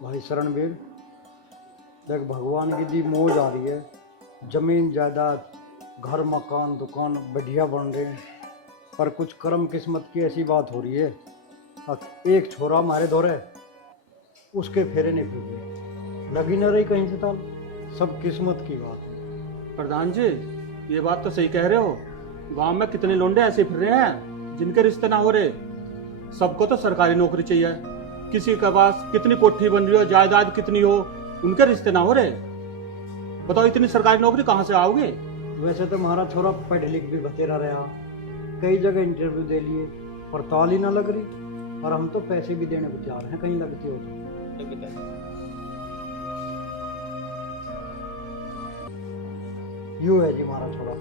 भाई शरणवीर, देख भगवान की दी मौज आ रही है। जमीन जायदाद, घर मकान दुकान बढ़िया बन रहे हैं, पर कुछ कर्म किस्मत की ऐसी बात हो रही है। अब एक छोरा हमारे दौरे उसके फेरे नहीं फिर गए, लगी न रही कहीं से ताल। सब किस्मत की बात है। प्रधान जी, ये बात तो सही कह रहे हो। गांव में कितने लोंडे ऐसे फिर रहे हैं जिनके रिश्ते ना हो रहे। सबको तो सरकारी नौकरी चाहिए। किसी के पास कितनी कोठी बन रही हो, जायदाद कितनी हो, उनके रिश्ते ना हो रहे। बताओ इतनी सरकारी नौकरी कहाँ से आओगे? वैसे तो हमारा छोरा पढ़ लिख भी बतेरा रहा, कई जगह इंटरव्यू दे लिए, पर ताल ही ना लग रही। और हम तो पैसे भी देने को तैयार हैं कहीं लगती हो तो। यूं है जी हमारा छोरा।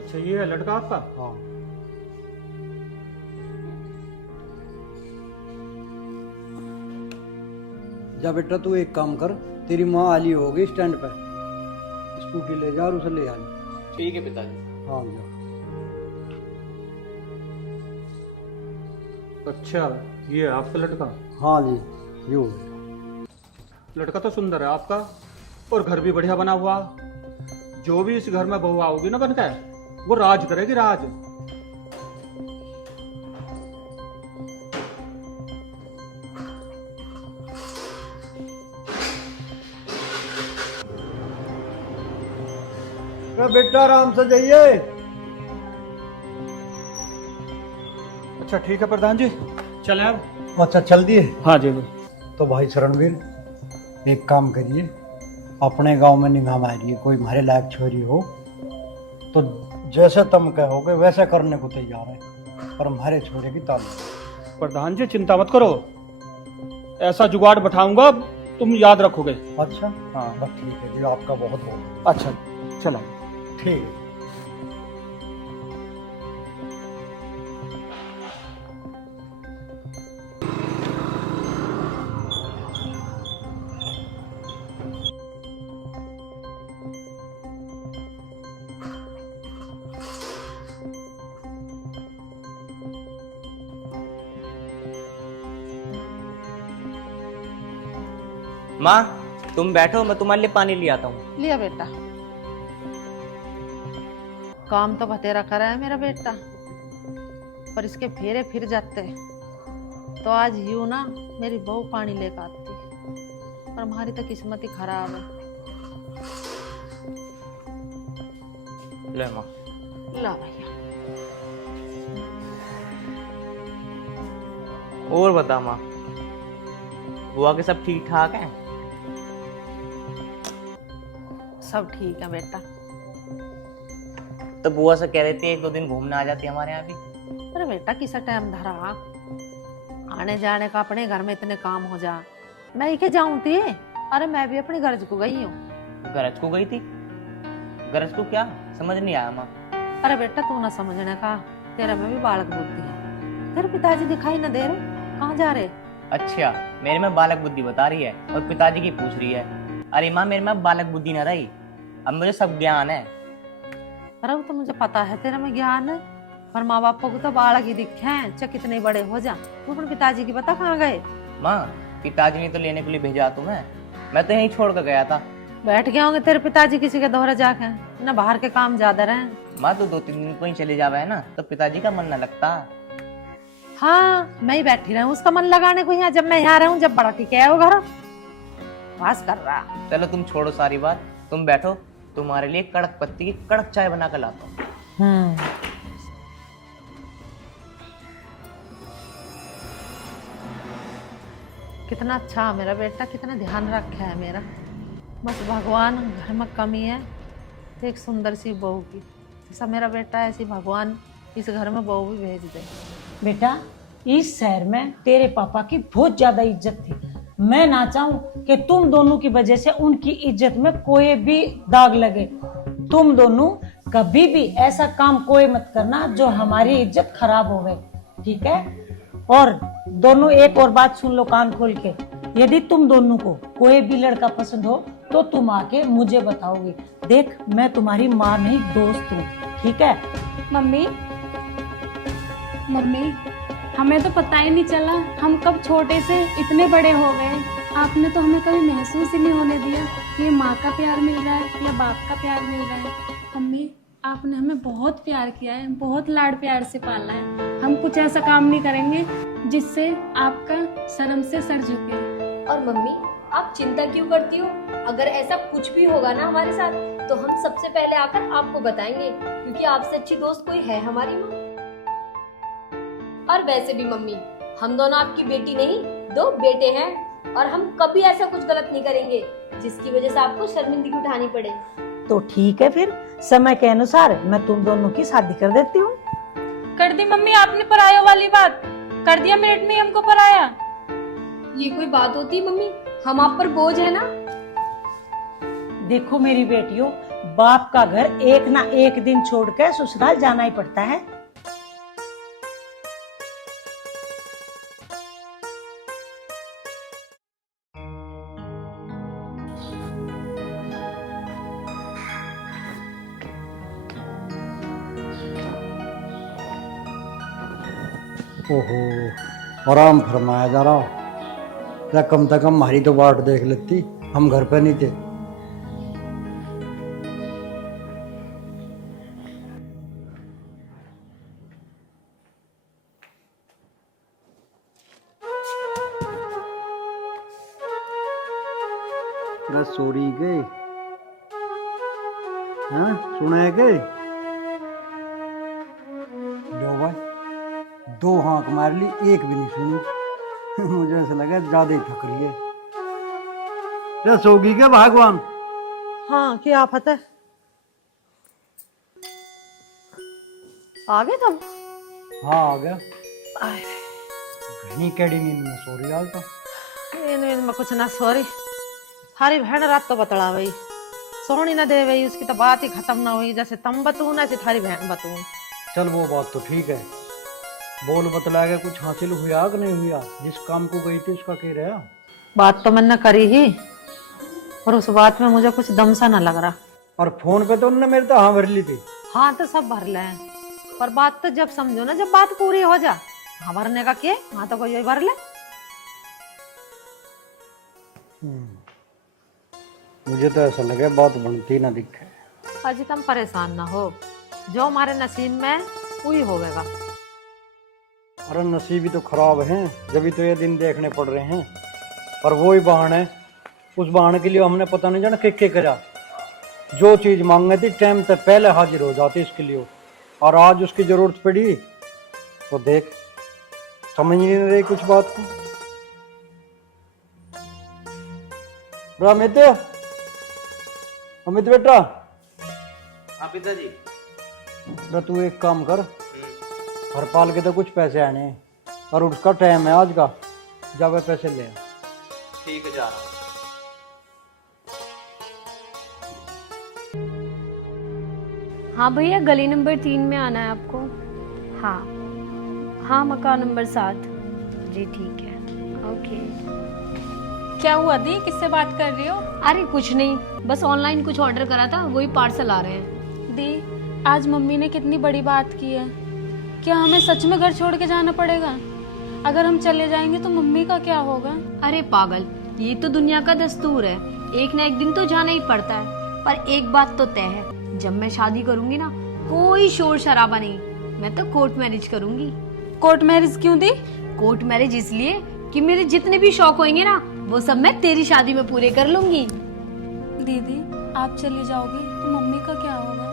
अच्छा, ये है लड़का आपका? हाँ। जा बेटा तू एक काम कर, तेरी माँ आली होगी स्टैंड पे, स्कूटी ले जा और उसे ले आ। ठीक है पिताजी। हाँ जा। अच्छा, ये है आपका लड़का? हाँ जी, यूं है। लड़का तो सुंदर है आपका, और घर भी बढ़िया बना हुआ। जो भी इस घर में बहू आओगी ना बनकर, वो राज करेगी, राज। बेटा आराम से जाइए। अच्छा ठीक है प्रधान जी, चले अब। अच्छा चल दिए? हाँ जी। तो भाई शरणवीर, एक काम करिए, अपने गांव में निगाह मारिए, कोई हमारे लायक छोरी हो तो जैसे तुम कहोगे वैसे करने को तैयार है, पर हमारे छोरे की तालीम। प्रधान जी चिंता मत करो, ऐसा जुगाड़ बैठाऊंगा तुम याद रखोगे। अच्छा हाँ बस ठीक है जी, आपका बहुत बहुत अच्छा चलो। ठीक है। माँ तुम बैठो, मैं तुम्हारे लिए पानी ले आता हूँ। लिया बेटा। काम तो बतेरा करा है मेरा बेटा, पर इसके फेरे फिर जाते तो आज यूं ना मेरी बहू पानी लेकर आती, पर हमारी तो किस्मत ही खराब है। ले माँ। ला भैया। और बता माँ, बुआ के सब ठीक ठाक हैं? सब ठीक है बेटा। तो बुआ से कह रहे थे एक दो दिन घूमने आ जाती हमारे यहाँ भी। अरे बेटा किसा टाइम धरा, आने जाने का अपने घर में इतने काम हो जा, मैं ही जाऊं थी। अरे मैं भी अपनी गरज को गई हूँ। गरज को गई थी? गरज को क्या, समझ नहीं आया माँ। अरे बेटा तू ना समझने का, तेरा में भी बालक बुद्धि है। तेरे पिताजी दिखाई ना दे रहे, कहाँ जा रहे? अच्छा, मेरे में बालक बुद्धि बता रही है और पिताजी की पूछ रही है। अरे माँ मेरे में बालक बुद्धि न रही, अब मुझे सब ज्ञान है। अरे वो तो मुझे पता है तेरे में ज्ञान है, पर माँ बापों को तो बालक ही दिखे हैं, चाहे कितने बड़े हो जा। तू अपने पिताजी की पता कहाँ गए? माँ पिताजी ने तो लेने के लिए भेजा तुम्हें, मैं तो यहीं छोड़ कर गया था। बैठ गए होंगे तेरे पिताजी किसी के दौरे जाके, ना बाहर के काम ज्यादा रहे। माँ तो 2-3 दिन को ही चले जावे है ना, तो पिताजी का मन न लगता। हाँ मैं ही बैठी रहूं उसका मन लगाने को यहाँ, जब मैं यहाँ रहूं, जब बड़ा टिके है वो घर पास कर रहा। चलो तुम छोड़ो सारी बात, तुम बैठो, तुम्हारे लिए कड़क पत्ती की कड़क चाय बना कर लाता हूँ। कितना अच्छा मेरा बेटा, कितना ध्यान रखा है मेरा। बस भगवान घर में कमी है एक सुंदर सी बहू की, जैसा मेरा बेटा ऐसी भगवान इस घर में बहू भी भेज दे। बेटा इस शहर में तेरे पापा की बहुत ज्यादा इज्जत थी। मैं ना चाहूं कि तुम दोनों की वजह से उनकी इज्जत में कोई भी दाग लगे। तुम दोनों कभी भी ऐसा काम कोई मत करना जो हमारी इज्जत खराब होवे, ठीक है? और दोनों एक और बात सुन लो कान खोल के, यदि तुम दोनों को कोई भी लड़का पसंद हो तो तुम आके मुझे बताओगे। देख मैं तुम्हारी माँ नहीं दोस्त हूँ, ठीक है? मम्मी हमें तो पता ही नहीं चला हम कब छोटे से इतने बड़े हो गए। आपने तो हमें कभी महसूस ही नहीं होने दिया कि ये माँ का प्यार मिल रहा है या बाप का प्यार मिल रहा है। मम्मी, आपने हमें बहुत प्यार किया है, बहुत लाड प्यार से पाला है। हम कुछ ऐसा काम नहीं करेंगे जिससे आपका शर्म से सर झुके। और मम्मी, आप चिंता क्यों करती हो? अगर ऐसा कुछ भी होगा ना हमारे साथ तो हम सबसे पहले आकर आपको बताएंगे, क्योंकि आपसे अच्छी दोस्त कोई है हमारी माँ। और वैसे भी मम्मी, हम दोनों आपकी बेटी नहीं, दो बेटे हैं, और हम कभी ऐसा कुछ गलत नहीं करेंगे जिसकी वजह से आपको शर्मिंदगी उठानी पड़े। तो ठीक है, फिर समय के अनुसार मैं तुम दोनों की शादी कर देती हूँ। कर दी मम्मी आपने पराया वाली बात, कर दिया मिनट में हमको पराया। ये कोई बात होती है मम्मी? हम आप पर बोझ है ना। देखो मेरी बेटियों, बाप का घर एक ना एक दिन छोड़कर ससुराल जाना ही पड़ता है। ओहो, आराम फरमाया जा रहा। या कम से कम हमारी तो बाट देख लेती, हम घर पे नहीं थे। सोरी गए, हाँ सुना गए भाई, दो हाँक मार ली, एक भी नहीं सुनी। मुझे ऐसा लगा ज्यादा ही थक रही है। क्या सोगी क्या भगवान? हाँ, क्या आफत है? आ गए तुम? हाँ आ गया। आए, घनी कैडी नींद में सो रही आज तो। नींद में कुछ ना सॉरी, थारी बहन रात तो बतला गई, सोनी ना दे गई, उसकी तो बात ही खत्म ना हुई। जैसे तुम बतून ऐसे थारी बहन बतून। चल वो बात तो ठीक है, बोल बतला के कुछ हासिल हुआ कि नहीं हुआ? जिस काम को गई थी उसका क्या रहा? बात तो मैंने करी ही, और उस बात में मुझे कुछ दम सा ना लग रहा। और फोन पे तो उन्होंने मेरे तो हाँ भर ली थी। हाँ तो सब भर ले, पर बात तो जब समझो ना, जब बात पूरी हो जा। हाँ भरने का क्या, हाँ तो कोई भर ले। मुझे तो ऐसा लगे बात बनती ना दिखे। अजी तुम परेशान ना हो, जो हमारे नसीब में वही होगा। अरे नसीब ही तो खराब है, जब तो ये दिन देखने पड़ रहे हैं। और वो ही बहाने, उस बहाने के लिए हमने पता नहीं जाना क्या करा। जो चीज मांगे थी टाइम से पहले हाजिर हो जाती इसके लिए, और आज उसकी जरूरत पड़ी तो देख, समझ नहीं रही कुछ बात को। अमित, अमित बेटा। हाँ पिताजी। बेटा तू एक काम कर, हरपाल के तो कुछ पैसे आने हैं, और उसका टाइम है आज का, जा वे पैसे ले। ठीक है, जा रहा हूँ। हाँ भैया, गली नंबर 3 में आना है आपको। हाँ हाँ, मकान नंबर 7। जी ठीक है, ओके। क्या हुआ दी, किससे बात कर रही हो? अरे कुछ नहीं, बस ऑनलाइन कुछ ऑर्डर करा था, वही पार्सल आ रहे हैं। दी, आज मम्मी ने कितनी बड़ी बात की है। क्या हमें सच में घर छोड़ के जाना पड़ेगा? अगर हम चले जाएंगे तो मम्मी का क्या होगा? अरे पागल, ये तो दुनिया का दस्तूर है, एक ना एक दिन तो जाना ही पड़ता है। पर एक बात तो तय है, जब मैं शादी करूंगी ना, कोई शोर शराबा नहीं, मैं तो कोर्ट मैरिज करूंगी। कोर्ट मैरिज क्यों दी? कोर्ट मैरिज इसलिए कि मेरे जितने भी शौक होंगे ना, वो सब मैं तेरी शादी में पूरे कर लूंगी। दीदी, आप चली जाओगी तो मम्मी का क्या होगा?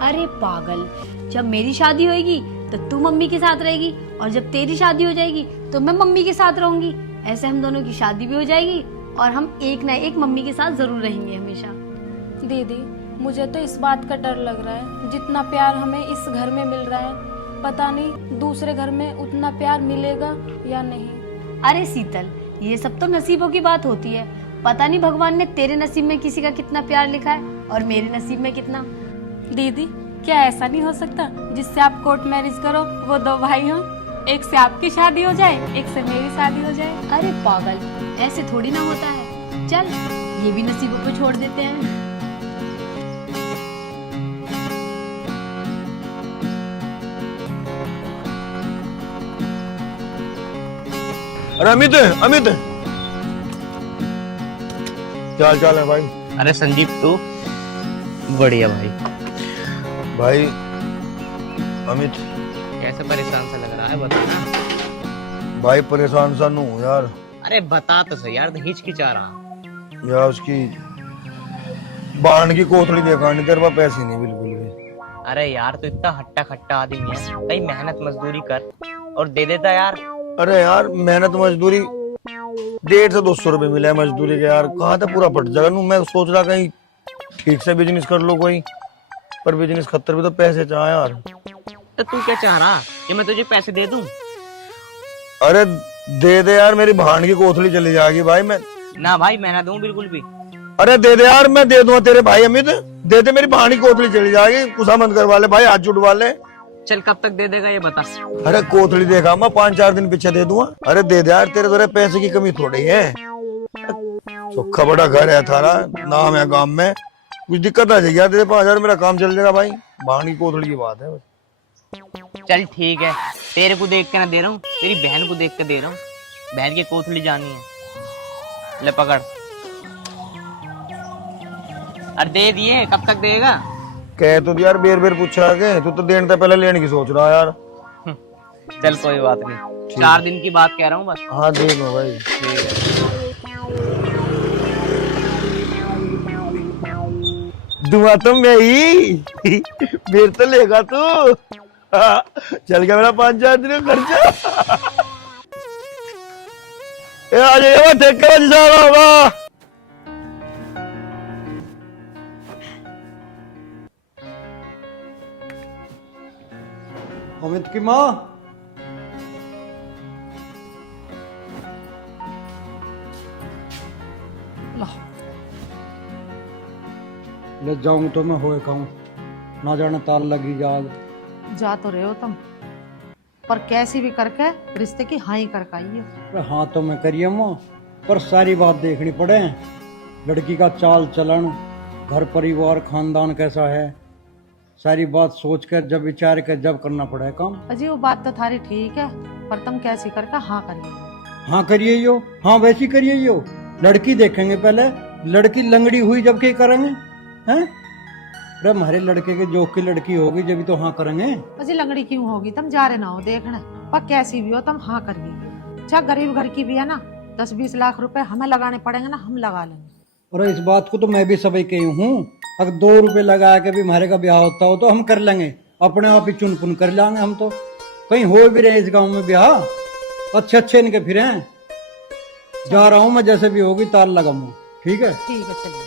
अरे पागल, जब मेरी शादी होगी तो तू मम्मी के साथ रहेगी, और जब तेरी शादी हो जाएगी तो मैं मम्मी के साथ रहूंगी। ऐसे हम दोनों की शादी भी हो जाएगी, और हम एक ना एक मम्मी के साथ जरूर रहेंगे हमेशा। दीदी, मुझे तो इस बात का डर लग रहा है, जितना प्यार हमें इस घर में मिल रहा है, पता नहीं दूसरे घर में उतना प्यार मिलेगा या नहीं। अरे शीतल, ये सब तो नसीबों की बात होती है। पता नहीं भगवान ने तेरे नसीब में किसी का कितना प्यार लिखा है और मेरे नसीब में कितना। दीदी, क्या ऐसा नहीं हो सकता जिससे आप कोर्ट मैरिज करो, वो 2 भाई हों, एक से आपकी शादी हो जाए, एक से मेरी शादी हो जाए? अरे पागल, ऐसे थोड़ी ना होता है। चल, ये भी नसीबों पे छोड़ देते हैं। अरे अमित, अमित, क्या हाल चाल है भाई? अरे संदीप तू बढ़िया भाई। भाई अमित, कैसे परेशान सा लग रहा है बता ना। भाई परेशान सा नू हूं यार। अरे बता तो सही यार, हिचकिचा रहा। यार उसकी बाण की कोथड़ी देखा नहीं, तेरे पास पैसे नहीं बिल्कुल भी। अरे यार तू इतना हट्टा खट्टा आदमी है, कहीं मेहनत मजदूरी कर और दे देता यार। अरे यार मेहनत मजदूरी 150 से 200 रुपए मिले मजदूरी के यार, कहाँ था पूरा फट जाएगा नू। मैं सोच रहा कहीं ठीक से बिजनेस कर लो कोई, पर बिजनेस खतर भी तो पैसे चाह यार। तो तू क्या चाह रहा कि मैं तुझे पैसे दे दूं? अरे दे दे यार, मेरी भाण की कोथड़ी चली जाएगी भाई। मैं ना भाई मैं ना दूं बिल्कुल भी। अरे दे दे यार, मैं दे दूंगा तेरे भाई अमित, दे दे, मेरी भाण की कोथड़ी चली जाएगी। गुस्सा मत करवा ले भाई, हाथ जुड़वा ले। चल कब तक दे देगा ये बता। अरे कोथड़ी देखा मैं 5-4 दिन पीछे दे दूंगा। अरे दे दे यार, तेरे पैसे की कमी थोड़ी है। सुखा बड़ा घर है थारा, नाम है गांव में, कुछ दिक्कत आ जाएगी यार तेरे 5,000 मेरा काम चल जाएगा भाई। भाण की कोथड़ी की बात है। चल ठीक है, तेरे को देख के ना दे रहा हूँ, तेरी बहन को देख के दे रहा हूँ। बहन की कोथड़ी जानी है, ले पकड़। अरे दे दिए, कब तक देगा? कह तो यार बेर बेर पूछा के, तू तो देने से पहले लेने की सोच रहा यार। चल कोई बात नहीं, 4 दिन की बात कह रहा हूँ बस। हाँ दे दो भाई। दुआ तो मैं ही बेर तो लेगा तू। चल गया मेरा 5-4 दिन का खर्चा। ए आ जाइए ठेका जा रहा होगा। अमित की माँ, ले जाऊं तो मैं होए कहूं, ना जाने तार लगी जाग। जा तो रहे हो तुम, पर कैसी भी करके रिश्ते की हाँ ही करके आइए। अरे हाँ तो मैं करिए माँ, पर सारी बात देखनी पड़े। लड़की का चाल चलन, घर परिवार खानदान कैसा है, सारी बात सोच कर जब विचार कर जब करना पड़े काम। अजी वो बात तो थारी ठीक है, पर तुम कैसी करके हाँ करिए। हाँ करिए यो, हाँ वैसी करिए यो। लड़की देखेंगे पहले, लड़की लंगड़ी हुई जब क्या करेंगे हैं? अरे हमारे लड़के के जोक की लड़की होगी जब तो हाँ करेंगे। अजी लंगड़ी क्यों होगी, तुम जा रहे ना हो देखने, पर कैसी भी हो तुम हाँ करिए। अच्छा गरीब घर की भी है ना, 10-20 लाख रुपए हमें लगाने पड़ेंगे ना, हम लगा लेंगे। और इस बात को तो मैं भी सभी कही हूँ, अगर 2 रुपए लगा के भी हमारे का ब्याह होता हो तो हम कर लेंगे, अपने आप ही चुन पुन कर लेंगे हम तो। कहीं हो भी रहे इस गांव में ब्याह, अच्छे इनके फिर हैं। जा रहा हूँ मैं, जैसे भी होगी तार लगाऊंगा। ठीक है ठीक है चलिए।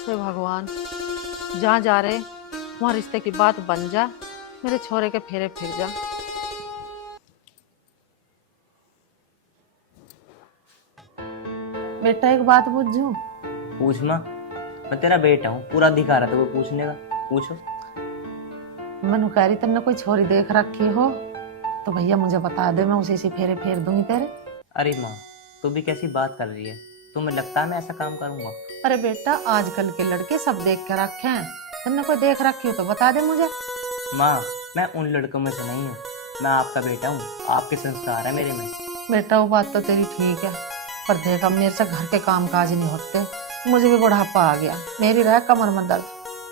हे भगवान, जहाँ जा रहे वहाँ रिश्ते की बात बन जा, मेरे छोरे के फेरे फिर जा। बेटा एक बात पूछूं? पूछ माँ, मैं तेरा बेटा हूँ, पूरा अधिकार है तो पूछने का, पूछो। मनु कह रही तुमने कोई छोरी देख रखी हो तो भैया मुझे बता दे, मैं उसी से फेरे फेर दूंगी तेरे। अरे माँ तू भी कैसी बात कर रही है, तुम्हें लगता है मैं ऐसा काम करूंगा? अरे बेटा आजकल के लड़के सब देख के रखे हैं, तुमने कोई देख रखी हो तो बता दे मुझे। माँ मैं उन लड़कों में से नहीं हूँ, मैं आपका बेटा हूँ, आपके संस्कार है मेरे में। बेटा वो बात तो तेरी ठीक है, पर देख अब मेरे से घर के काम काज नहीं होते, मुझे भी बुढ़ापा आ गया, मेरी रह कमर में दर्द,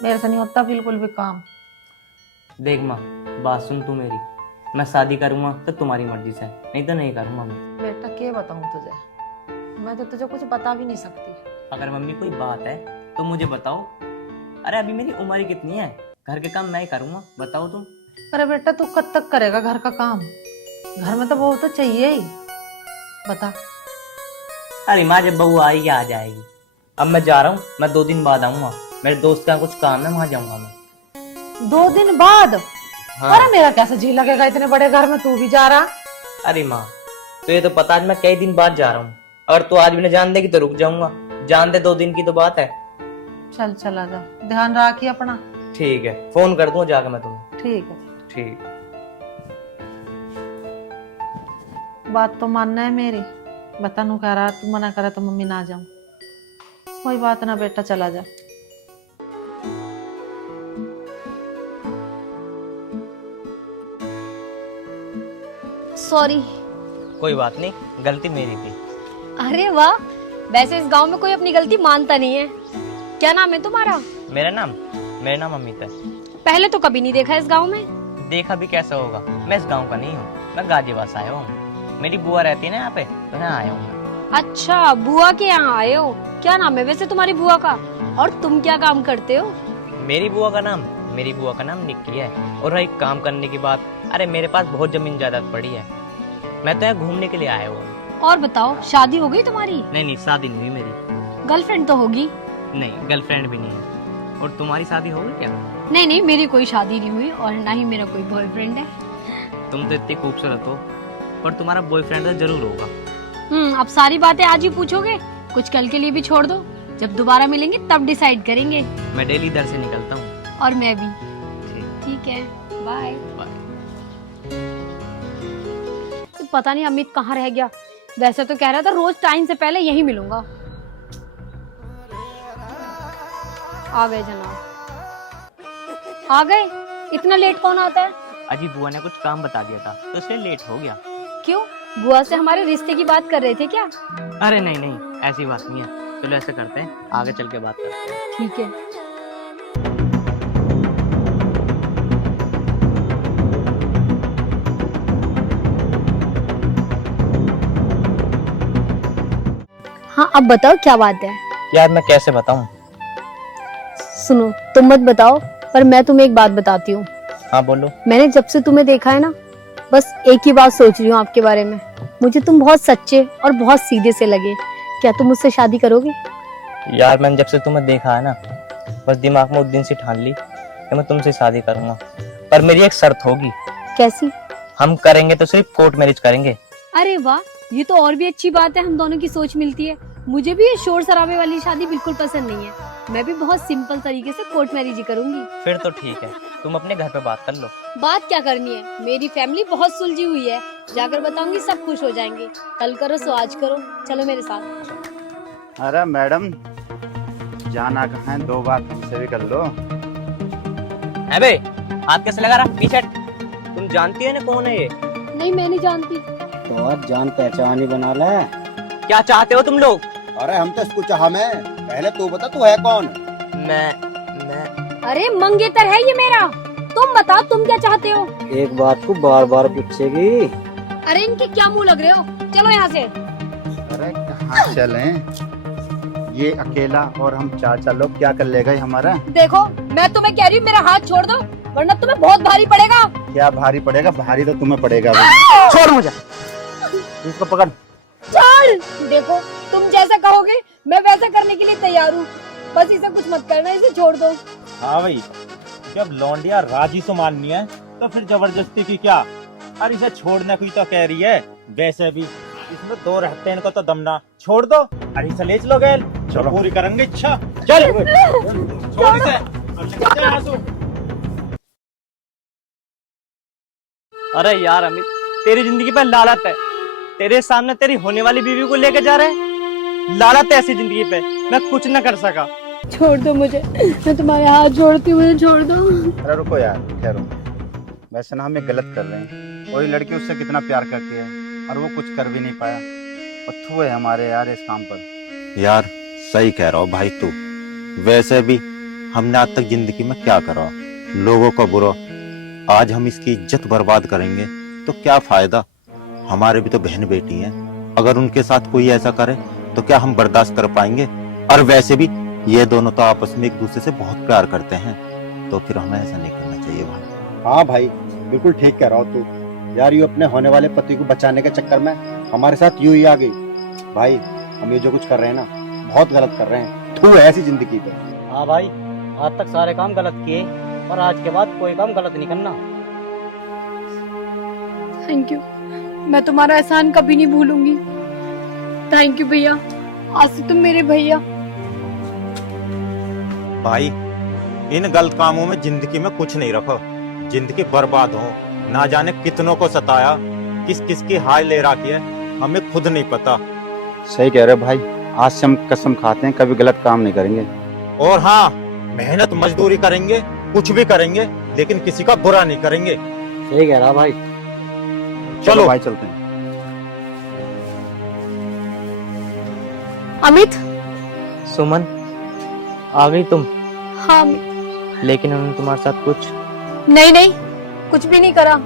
मेरे से नहीं होता बिल्कुल भी काम। देख माँ बात सुन तू मेरी, मैं शादी करूंगा तो तुम्हारी मर्जी से, नहीं तो नहीं करूंगा मैं। बेटा क्या बताऊं तुझे, मैं तो तुझे कुछ बता भी नहीं सकती। अगर मम्मी कोई बात है तो मुझे बताओ। अरे अभी मेरी उम्र कितनी है, घर के काम मैं ही करूंगा, बताओ तुम। अरे बेटा तू कब तक करेगा घर का काम, घर में तो बहू तो चाहिए ही, बता। अरे माँ जब बहू आएगी आ जाएगी, अब मैं जा रहा हूँ, मैं 2 दिन बाद आऊंगा, मेरे दोस्त का कुछ काम है वहां जाऊंगा मैं। 2 दिन बाद? हाँ। अरे मेरा कैसे जी लगेगा इतने बड़े घर में तू भी जा रहा? अरे माँ तो ये तो पता आज मैं कई दिन बाद जा रहा हूँ, अगर तू आज भी न जान देगी तो रुक जाऊंगा, जान दे 2 दिन की तो बात है। चल चला जा, ध्यान रखिए अपना। ठीक है, फोन कर दूंगा जाके मैं तुम्हें। ठीक है। ठीक। बात तो मानना है मेरी, बतानू कह रहा तू मना करा तो मम्मी ना जाऊं, कोई बात ना बेटा चला जा। सॉरी। कोई बात नहीं, गलती मेरी थी। अरे वाह, वैसे इस गांव में कोई अपनी गलती मानता नहीं है। क्या नाम है तुम्हारा? मेरा नाम अमित है। पहले तो कभी नहीं देखा इस गांव में। देखा भी कैसा होगा, मैं इस गांव का नहीं हूँ, मैं गाजीवास आया हूँ। मेरी बुआ रहती है ना यहाँ पे, तो यहाँ आया हूँ मैं। अच्छा, बुआ के यहाँ आए हो। क्या नाम है वैसे तुम्हारी बुआ का, और तुम क्या काम करते हो? मेरी बुआ का नाम निक्की है। और रही काम करने की बात, अरे मेरे पास बहुत जमीन जायदाद पड़ी है, मैं तो यहाँ घूमने के लिए आया हूँ। और बताओ, शादी हो गई तुम्हारी? नहीं, शादी नहीं हुई मेरी। गर्लफ्रेंड तो होगी? नहीं, गर्लफ्रेंड भी नहीं है। और तुम्हारी शादी हो गई क्या? नहीं, मेरी कोई शादी नहीं हुई और ना ही मेरा कोई बॉयफ्रेंड है। तुम तो इतनी खूबसूरत हो, पर तुम्हारा बॉयफ्रेंड तो जरूर होगा। अब सारी बातें आज ही पूछोगे? कुछ कल के लिए भी छोड़ दो, जब दोबारा मिलेंगे तब डिसाइड करेंगे। मैं डेली इधर से निकलता हूँ। और मैं भी। ठीक है, बाय। पता नहीं अमित कहाँ रह गया। वैसे तो कह रहा था रोज टाइम से पहले यही मिलूंगा। आ गए जनाब, आ गए। इतना लेट कौन आता है? अजी बुआ ने कुछ काम बता दिया था, तो इसलिए लेट हो गया। क्यों, बुआ से हमारे रिश्ते की बात कर रहे थे क्या? अरे नहीं, ऐसी बात नहीं है। चलो ऐसे करते हैं, आगे चल के बात करते हैं। ठीक है। हाँ, अब बताओ क्या बात है? यार मैं कैसे बताऊं? सुनो, तुम मत बताओ, पर मैं तुम्हें एक बात बताती हूँ। हाँ बोलो। मैंने जब से तुम्हें देखा है ना, बस एक ही बात सोच रही हूँ आपके बारे में। मुझे तुम बहुत सच्चे और बहुत सीधे से लगे। क्या तुम मुझसे शादी करोगे? यार मैंने जब से तुम्हें देखा है ना, बस दिमाग में उस दिन से ठान ली कि मैं तुमसे शादी करूंगा, पर मेरी एक शर्त होगी। कैसी? हम करेंगे तो सिर्फ कोर्ट मैरिज करेंगे। अरे वाह, ये तो और भी अच्छी बात है, हम दोनों की सोच मिलती है। मुझे भी ये शोर शराबे वाली शादी बिल्कुल पसंद नहीं है। मैं भी बहुत सिंपल तरीके से कोर्ट मैरिज ही करूंगी। फिर तो ठीक है, तुम अपने घर पे बात कर लो। बात क्या करनी है, मेरी फैमिली बहुत सुलझी हुई है। जाकर बताऊंगी, सब खुश हो जाएंगे। कल करो सो आज करो, चलो मेरे साथ। अरे मैडम, जाना कहाँ है, दो बात हमसे भी कर लो। बे, हाथ कैसे लगा रहा पीछे? तुम जानती है ना कौन है ये? नहीं, मैं नहीं जानती। तो आज जान पहचान ही बना ले। क्या चाहते हो तुम लोग? अरे हम तो इसको चाहा मैं, पहले तू बता तू है कौन? मैं अरे मंगेतर है ये मेरा। तुम बताओ, तुम क्या चाहते हो? एक बात को बार बार पूछेगी। अरे इनके क्या मुंह लग रहे हो, चलो यहाँ से। अरे कहाँ चलें? ये अकेला और हम चाचा लोग क्या कर लेगा ये हमारा? देखो, मैं तुम्हें कह रही हूँ, मेरा हाथ छोड़ दो, वरना तुम्हें बहुत भारी पड़ेगा। क्या भारी पड़ेगा? भारी तो तुम्हें पड़ेगा। छोड़ मुझे, इसको पकड़। छोड़। देखो, तुम जैसा कहोगे मैं वैसा करने के लिए तैयार हूँ। बस इसे कुछ मत करना, इसे छोड़ दो। हाँ भाई, जब लौंडिया राजी से माननी है तो फिर जबरदस्ती की क्या? और इसे छोड़ने की तो कह रही है। वैसे भी इसमें दो रहते हैं, इनको तो दमना। छोड़ दो, अरे इसे ले चलो गैल, चलो पूरी करेंगे इच्छा। चल छोड़ इसे, अब लेके जा आंसू। अरे यार अमित, तेरी जिंदगी पे लालत है। तेरे सामने तेरी होने वाली बीवी को लेके जा रहे हैं। लालत है ऐसी जिंदगी पे, मैं कुछ न कर सका। छोड़ दो मुझे, मैं तुम्हारे हाथ जोड़ती हूँ, मुझे छोड़ दो। अरे रुको यार, ठहरो। वैसे ना हम ये गलत कर रहे हैं। वही लड़की उससे कितना प्यार करती है और वो कुछ कर भी नहीं पाया। पत्थू है हमारे यार इस काम पर। यार सही कह रहा हो भाई तू। वैसे भी हमने आज तक जिंदगी में क्या करा, लोगों का बुरा। आज हम इसकी इज्जत बर्बाद करेंगे तो क्या फायदा? हमारे भी तो बहन बेटी हैं, अगर उनके साथ कोई ऐसा करे तो क्या हम बर्दाश्त कर पाएंगे? और वैसे भी ये दोनों तो आपस में एक दूसरे से बहुत प्यार करते हैं, तो फिर हमें ऐसा नहीं करना चाहिए भाई। हाँ भाई, बिल्कुल ठीक कह रहा हो तू। यार ये अपने होने वाले पति को बचाने के चक्कर में हमारे साथ यूं ही आ गई। भाई हम ये जो कुछ कर रहे हैं ना, बहुत गलत कर रहे हैं। तू है ऐसी जिंदगी पे। हाँ भाई, आज तक सारे काम गलत किए, और आज के बाद कोई काम गलत नहीं करना। थैंक यू, मैं तुम्हारा एहसान कभी नहीं भूलूंगी। थैंक यू भैया, आज से तुम मेरे भैया। भाई इन गलत कामों में जिंदगी में कुछ नहीं रखो, जिंदगी बर्बाद हो। ना जाने कितनों को सताया, किस किस की हाय ले रखी है, हमें खुद नहीं पता। सही कह रहे हो भाई, आज से हम कसम खाते हैं कभी गलत काम नहीं करेंगे। और हाँ, मेहनत मजदूरी करेंगे, कुछ भी करेंगे, लेकिन किसी का बुरा नहीं करेंगे। सही कह रहा भाई। चलो भाई चलते हैं। अमित। सुमन, आ गई तुम? हाँ अमित। लेकिन उन्होंने तुम्हारे साथ कुछ? नहीं नहीं, कुछ भी नहीं करा।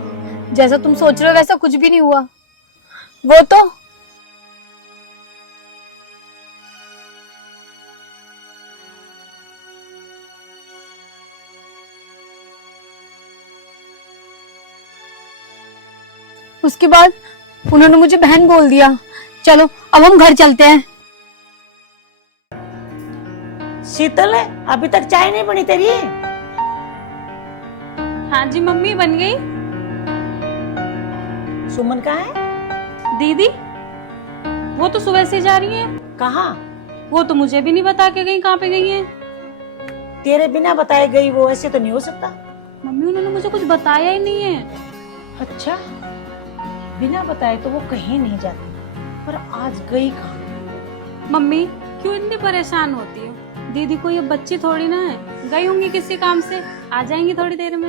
जैसा तुम सोच रहे हो वैसा कुछ भी नहीं हुआ। वो तो उसके बाद उन्होंने मुझे बहन बोल दिया। चलो अब हम घर चलते हैं। शीतल, अभी तक चाय नहीं बनी तेरी? हाँ जी मम्मी, बन गई। सुमन कहाँ है? दीदी वो तो सुबह से जा रही है। कहाँ? वो तो मुझे भी नहीं बता के गई कहाँ पे गई है। तेरे बिना बताए गई वो? ऐसे तो नहीं हो सकता। मम्मी उन्होंने मुझे कुछ बताया ही नहीं है। अच्छा, बिना बताए तो वो कहीं नहीं जाती, पर आज गई कहाँ? मम्मी क्यों इतनी परेशान होती हो? दीदी को ये बच्ची थोड़ी ना है, गई होंगी किसी काम से, आ जाएंगी थोड़ी देर में।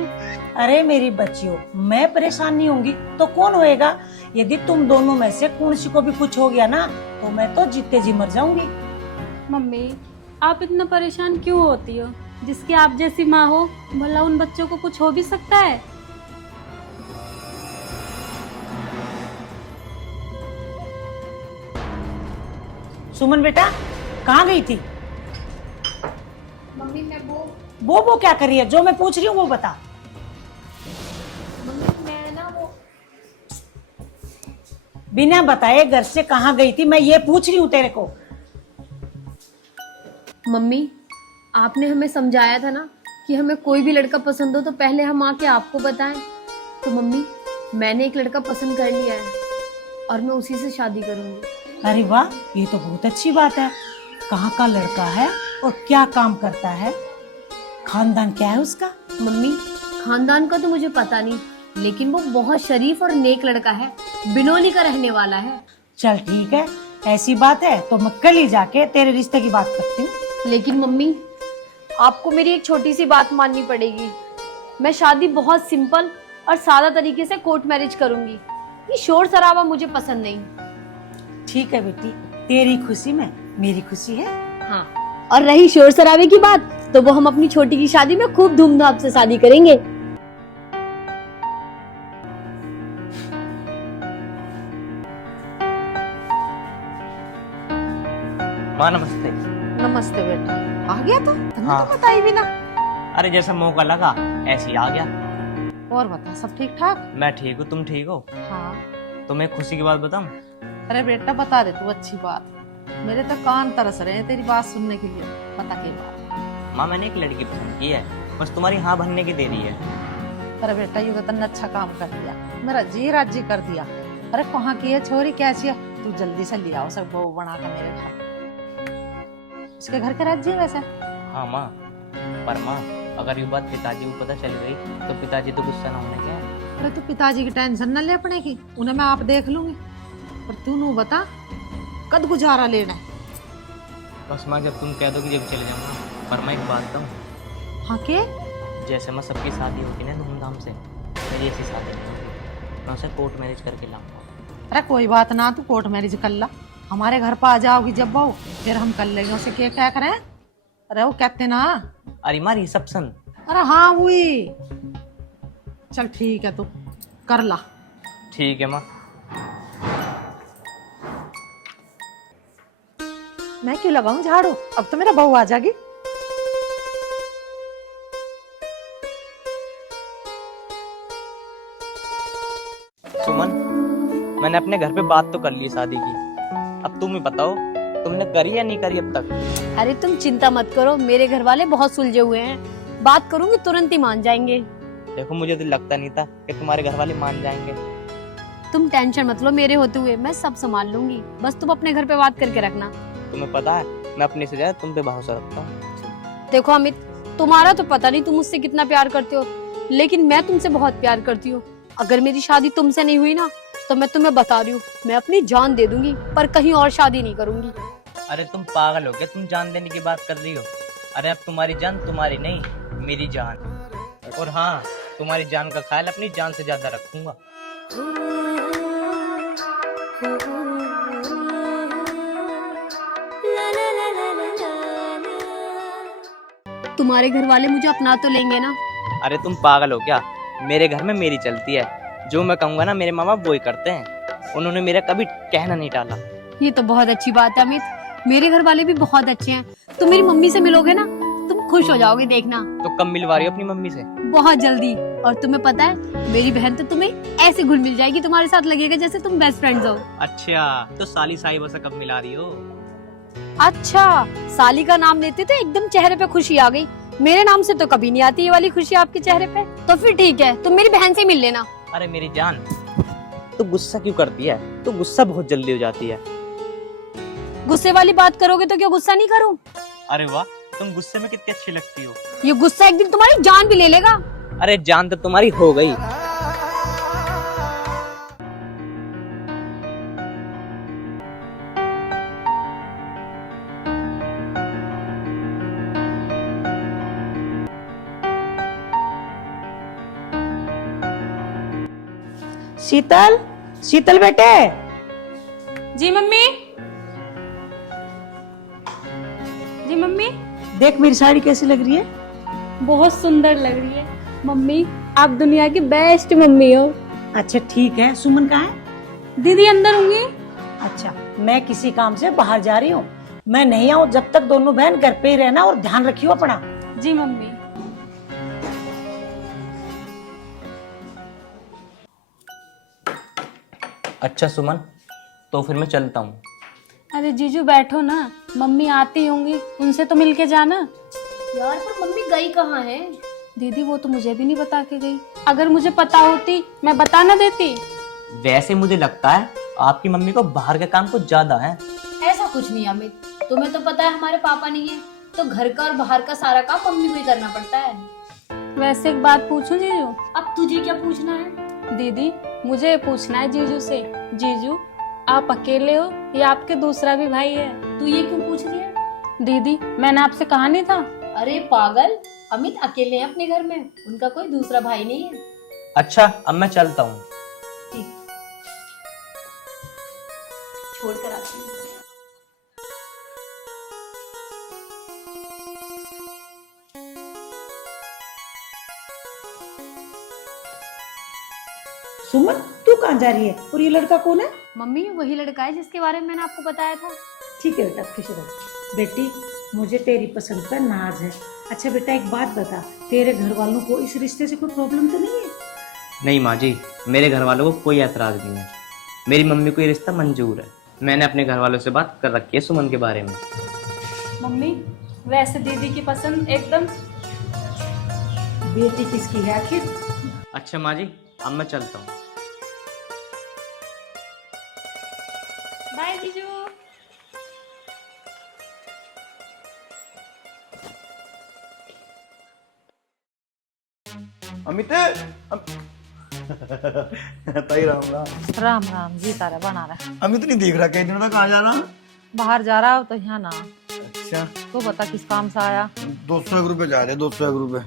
अरे मेरी बच्चियों, मैं परेशान नहीं होंगी तो कौन होएगा? यदि तुम दोनों में से किसी को भी कुछ हो गया ना तो मैं तो जीते जी मर जाऊंगी। मम्मी आप इतना परेशान क्यों होती हो? जिसकी आप जैसी माँ हो, भला उन बच्चों को कुछ हो भी सकता है? सुमन बेटा, कहाँ गई थी? मम्मी मैं वो क्या कर रही है? जो मैं पूछ रही हूँ वो बता। मम्मी मैं ना वो बिना बताए घर से कहाँ गई थी, मैं ये पूछ रही हूँ तेरे को। मम्मी आपने हमें समझाया था ना कि हमें कोई भी लड़का पसंद हो तो पहले हम आके आपको बताएं। तो मम्मी मैंने एक लड़का पसंद कर लिया है और मैं उसी से शादी करूंगी। अरे वाह, ये तो बहुत अच्छी बात है। कहाँ का लड़का है और क्या काम करता है? खानदान क्या है उसका? मम्मी खानदान का तो मुझे पता नहीं, लेकिन वो बहुत शरीफ और नेक लड़का है, बिनौली का रहने वाला है। चल ठीक है, ऐसी बात है तो मैं कल ही जाके तेरे रिश्ते की बात करती हूँ। लेकिन मम्मी आपको मेरी एक छोटी सी बात माननी पड़ेगी। मैं शादी बहुत सिंपल और सादा तरीके से कोर्ट मैरिज करूंगी। ये शोर शराबा मुझे पसंद नहीं। ठीक है बेटी, तेरी खुशी में मेरी खुशी है। हाँ, और रही शोर शराबे की बात तो वो हम अपनी छोटी की शादी में खूब धूमधाम से शादी करेंगे। माँ नमस्ते। नमस्ते बेटा, आ गया तो? हाँ। तो बताई भी ना। अरे जैसा मौका लगा ऐसे ही आ गया। और बता, सब ठीक ठाक? मैं ठीक हूँ, तुम ठीक हो? हाँ। तुम्हें खुशी की बात बताऊं? अरे बेटा बता दे तू, अच्छी बात। मेरे तो कान तरस रहे हैं तेरी बात सुनने के लिए। बता के बात। माँ मैंने एक लड़की पसंद की है, बस तुम्हारी हाँ भरने की देरी है। अरे बेटा ये तो तन्ने अच्छा काम कर दिया, मेरा जी राजी कर दिया। अरे कहाँ की है छोरी, कैसी है? तू जल्दी से ले आओ सब बहू बना कर मेरे घर। उसके घर के राज्य है वैसे? हाँ माँ, पर माँ अगर ये बात पिताजी को पता चल गई तो पिताजी तो गुस्सा ना होने क्या है? अरे तू पिताजी की टेंशन न ले अपने की, उन्हें मैं आप देख लूंगी। पर तू नू बता कद गुजारा लेना है? बस माँ जब तुम कह दो कि जब चले जाऊंगा। पर मैं एक बात बताऊं, हाँ के? जैसे मैं सबकी शादी होती ना धूमधाम से, मेरी ऐसी शादी नहीं होगी। मैं उसे कोर्ट मैरिज करके लाऊंगा। अरे कोई बात ना, तू कोर्ट मैरिज कर ला, हमारे घर पर आ जाओगी जब बहू, फिर हम कर लेंगे उसे। क्या करें? अरे वो कहते ना, अरे माँ रिसेप्शन। अरे हाँ वही। चल ठीक है, तू कर ला। ठीक है माँ। मैं क्यों लगाऊं झाड़ू? अब तो मेरा बहू आ जाएगी। सुमन, मैंने अपने घर पे बात तो कर ली शादी की, अब तुम ही बताओ तुमने करी या नहीं करी अब तक? अरे तुम चिंता मत करो, मेरे घर वाले बहुत सुलझे हुए हैं। बात करूंगी तुरंत ही मान जाएंगे। देखो मुझे तो लगता नहीं था कि तुम्हारे घर वाले मान जाएंगे। तुम टेंशन मत लो, मेरे होते हुए मैं सब संभाल लूंगी। बस तुम अपने घर पे बात करके रखना। तुम्हें पता है मैं अपने से ज्यादा तुम पे भरोसा रखता हूँ। देखो अमित, तुम्हारा तो पता नहीं तुम मुझसे कितना प्यार करते हो, लेकिन मैं तुमसे बहुत प्यार करती हूँ। अगर मेरी शादी तुमसे नहीं हुई ना तो मैं तुम्हें बता रही हूँ, मैं अपनी जान दे दूंगी, पर कहीं और शादी नहीं करूंगी। अरे तुम पागल हो गए, तुम जान देने की बात कर रही हो? अरे अब तुम्हारी जान तुम्हारी नहीं, मेरी जान। और हाँ, तुम्हारी जान का ख्याल अपनी जान से ज्यादा रखूंगा। ला तुम्हारे घर वाले मुझे अपना तो लेंगे ना। अरे तुम पागल हो क्या? मेरे घर में मेरी चलती है, जो मैं कहूँगा ना मेरे मामा वो ही करते हैं। उन्होंने मेरा कभी कहना नहीं टाला। ये तो बहुत अच्छी बात है अमित, मेरे घर वाले भी बहुत अच्छे हैं। तुम मेरी मम्मी से मिलोगे ना, तुम खुश हो जाओगे, देखना। तो कब मिलवा रही हो अपनी मम्मी से? बहुत जल्दी। और तुम्हें पता है मेरी बहन तो तुम्हें ऐसे घुल मिल जाएगी, तुम्हारे साथ लगेगा जैसे तुम बेस्ट फ्रेंड्स हो। अच्छा, तो साली साहिबा से कब मिला रही हो? अच्छा, साली का नाम लेते तो एकदम चेहरे पे खुशी आ गई। मेरे नाम से तो कभी नहीं आती ये वाली खुशी आपके चेहरे पे। तो फिर ठीक है, तुम मेरी बहन से मिल लेना। अरे मेरी जान, तू गुस्सा क्यों करती है? तू गुस्सा बहुत जल्दी हो जाती है। गुस्से वाली बात करोगे तो क्यों गुस्सा नहीं करूं? अरे वाह, तुम गुस्से में कितनी अच्छी लगती हो। ये गुस्सा एक दिन तुम्हारी जान भी ले लेगा। अरे जान तो तुम्हारी हो गई। शीतल, शीतल बेटे। जी मम्मी। जी मम्मी। देख मेरी साड़ी कैसी लग रही है? बहुत सुंदर लग रही है मम्मी, आप दुनिया की बेस्ट मम्मी हो। अच्छा ठीक है, सुमन कहाँ है? दीदी अंदर होंगी। अच्छा, मैं किसी काम से बाहर जा रही हूँ, मैं नहीं आऊँ जब तक दोनों बहन घर पे ही रहना और ध्यान रखियो अपना। जी मम्मी। अच्छा सुमन, तो फिर मैं चलता हूँ। अरे जीजू बैठो ना, मम्मी आती होंगी, उनसे तो मिलके जाना। यार पर मम्मी गई कहाँ है? दीदी वो तो मुझे भी नहीं बता के गई, अगर मुझे पता होती मैं बता ना देती। वैसे मुझे लगता है आपकी मम्मी को बाहर के काम कुछ ज्यादा है। ऐसा कुछ नहीं अमित, तुम्हें तो पता है हमारे पापा नहीं है, तो घर का और बाहर का सारा काम मम्मी को ही करना पड़ता है। वैसे एक बात पूछूं जीजू? अब तुझे क्या पूछना है? दीदी मुझे ये पूछना है जीजू से, जीजू आप अकेले हो या आपके दूसरा भी भाई है? तू ये क्यों पूछ रही है? दीदी मैंने आपसे कहा नहीं था? अरे पागल, अमित अकेले हैं अपने घर में, उनका कोई दूसरा भाई नहीं है। अच्छा अब मैं चलता हूँ। ठीक, छोड़ कर आती हूँ। सुमन तू कहाँ जा रही है और ये लड़का कौन है? मम्मी वही लड़का है जिसके बारे में मैंने आपको बताया था। ठीक है बेटा, खुश रहो। बेटी मुझे तेरी पसंद पर नाज है। अच्छा बेटा एक बात बता, तेरे घर वालों को इस रिश्ते से कोई प्रॉब्लम तो नहीं है? नहीं माँ जी, मेरे घर वालों को कोई एतराज नहीं है। मेरी मम्मी को ये रिश्ता मंजूर है। मैंने अपने घर वालों से बात कर रखी है सुमन के बारे में। मम्मी वैसे दीदी की पसंद एकदम। बेटी किसकी है आखिर? अच्छा माँ जी, अब मैं चलता हूँ। बाय जीजू। अमित ताई राम राम। राम राम जी, तारा बना रहा। अमित नहीं दिख रहा, कई दिनों तक कहाँ जा रहा? बाहर जा रहा हो तो यहाँ ना। अच्छा, तो बता किस काम से आया? 200 रुपए जा रहे, 200 रुपए।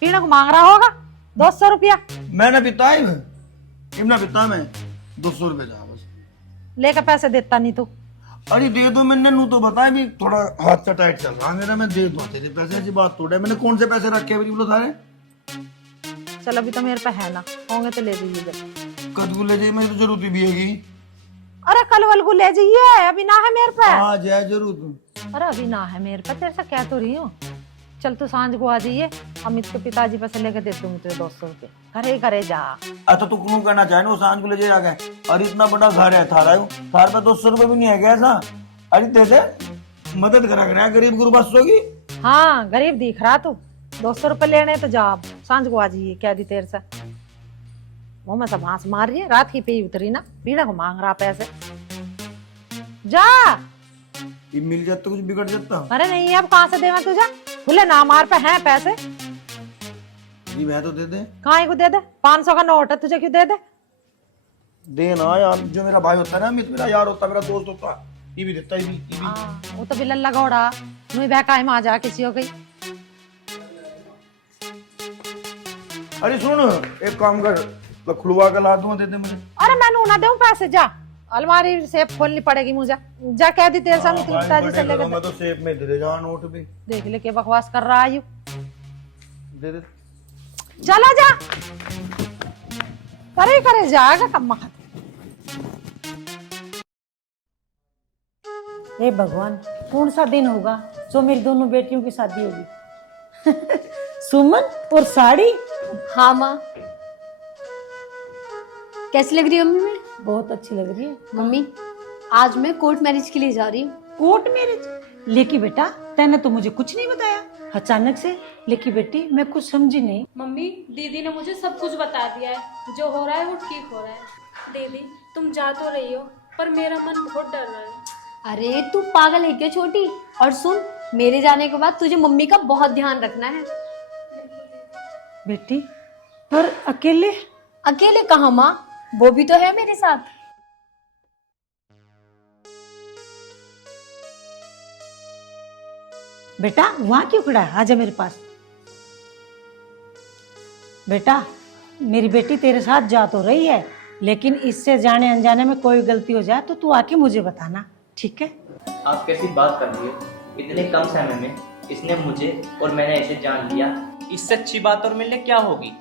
पीने को मांग रहा होगा 200 रुपया। मैंने पिता है इमना पिता मैं 200 रुपए जा बस। लेकर पैसे देता नहीं तू? अरे दे दो, मैंने नू तो बताया भी, थोड़ा हाथ का टाइट चल रहा मेरा, मैं दे दो तेरे पैसे, ऐसी बात थोड़ा है। मैंने कौन से पैसे रखे हैं बोलो सारे? चल अभी तो मेरे पे है ना, होंगे तो ले जाइए। कद को ले जाइए, मेरी तो जरूरत भी हैगी। अरे कल वल को ले जाइए, अभी ना है मेरे पे। हाँ जाए जरूर। अरे अभी ना है मेरे पे, तेरे से कह तो रही हूँ। चल तू सांझ को आ जाइए, अमित के पिताजी पैसे लेके दे दूंगी तुझे 200 रुपये। घरे घरे जा। अच्छा तू क्यों कहना चाहे ना सांझ को ले जाए गए? अरे इतना बड़ा घर है थारा, थार पे 200 रुपए भी नहीं है क्या ऐसा? अरे दे दे, मदद करा कर गरीब गुरबा की। हाँ गरीब दिख रहा तू, 200 रुपये लेने तो जा, सांझ को आ जाइए। क्या दी तेरे से? मुँह में सब हाथ मार रही है, रात की पे उतरी ना, पीने को मांग रहा पैसे। जा। ये मिल जाता कुछ बिगड़ जाता। अरे नहीं, अब कहाँ से देवा तुझे? खुले ना मार पे हैं पैसे। जी मैं तो दे दे। कहाँ को दे दे? 500 का नोट है, तुझे क्यों दे दे? देना यार, जो मेरा भाई होता है ना, मेरा यार होता, मेरा दोस्त होता, ये भी देता, ये भी। वो तो बिल्ला लगौड़ा नुई बहका ही मां जा किसी हो गई। अरे सुन, एक काम कर, खुलवा के ला दूं, दे दे मुझे। अरे मैं नू ना दूं पैसे, जा। अलमारी से खोलनी पड़ेगी मुझे। जा कह दी तेरे सामने इतनी ताजी से लेकर मैं तो सेफ में दे जा नोट भी देख ले के बकवास कर रहा है यू। दे दे। चला जा करे जाएगा कम्मा खाते। हे भगवान, कौन सा दिन होगा जो मेरी दोनों बेटियों की शादी होगी। सुमन और साड़ी हाँ माँ, कैसी लग रही है मम्मी मैं? बहुत अच्छी लग रही है। मम्मी आज मैं कोर्ट मैरिज के लिए जा रही हूँ। Court marriage? लेकी बेटा तैने तो मुझे कुछ नहीं बताया अचानक से। लेकी बेटी मैं कुछ समझी नहीं। मम्मी दीदी ने मुझे सब कुछ बता दिया है, जो हो रहा है वो ठीक हो रहा है। दीदी तुम जा तो रही हो पर मेरा मन बहुत डर रहा है। अरे तू पागल है क्या छोटी? और सुन, मेरे जाने के बाद तुझे मम्मी का बहुत ध्यान रखना है। बेटी पर अकेले? अकेले कहाँ माँ, वो भी तो है मेरे साथ। बेटा वहां क्यों खड़ा है? आजा मेरे पास। बेटा मेरी बेटी तेरे साथ जा तो रही है, लेकिन इससे जाने अनजाने में कोई गलती हो जाए तो तू आके मुझे बताना, ठीक है? आप कैसी बात कर रही हो? इतने कम समय में इसने मुझे और मैंने ऐसे जान लिया, इससे अच्छी बात और मिलने क्या होगी?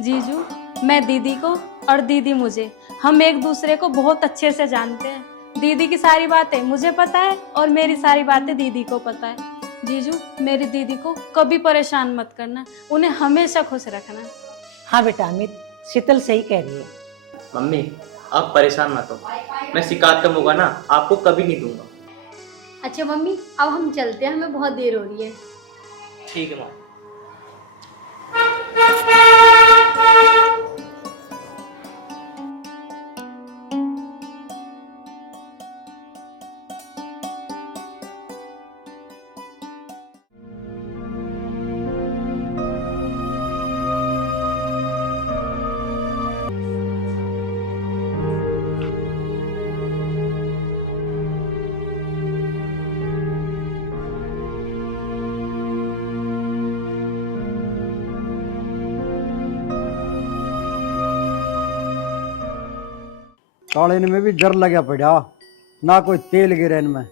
जीजू मैं दीदी को और दीदी मुझे, हम एक दूसरे को बहुत अच्छे से जानते हैं। दीदी की सारी बातें मुझे पता है और मेरी सारी बातें दीदी को पता है। जीजू मेरी दीदी को कभी परेशान मत करना, उन्हें हमेशा खुश रखना। हाँ बेटा अमित, शीतल सही कह रही है। मम्मी आप परेशान मत हो, मैं शिकायत का मौका ना आपको कभी नहीं दूंगा। अच्छा मम्मी अब हम चलते हैं, हमें बहुत देर हो रही है। ठीक है माँ। काले में भी जर लगा पड़ा, ना कोई तेल गिरे इनमें।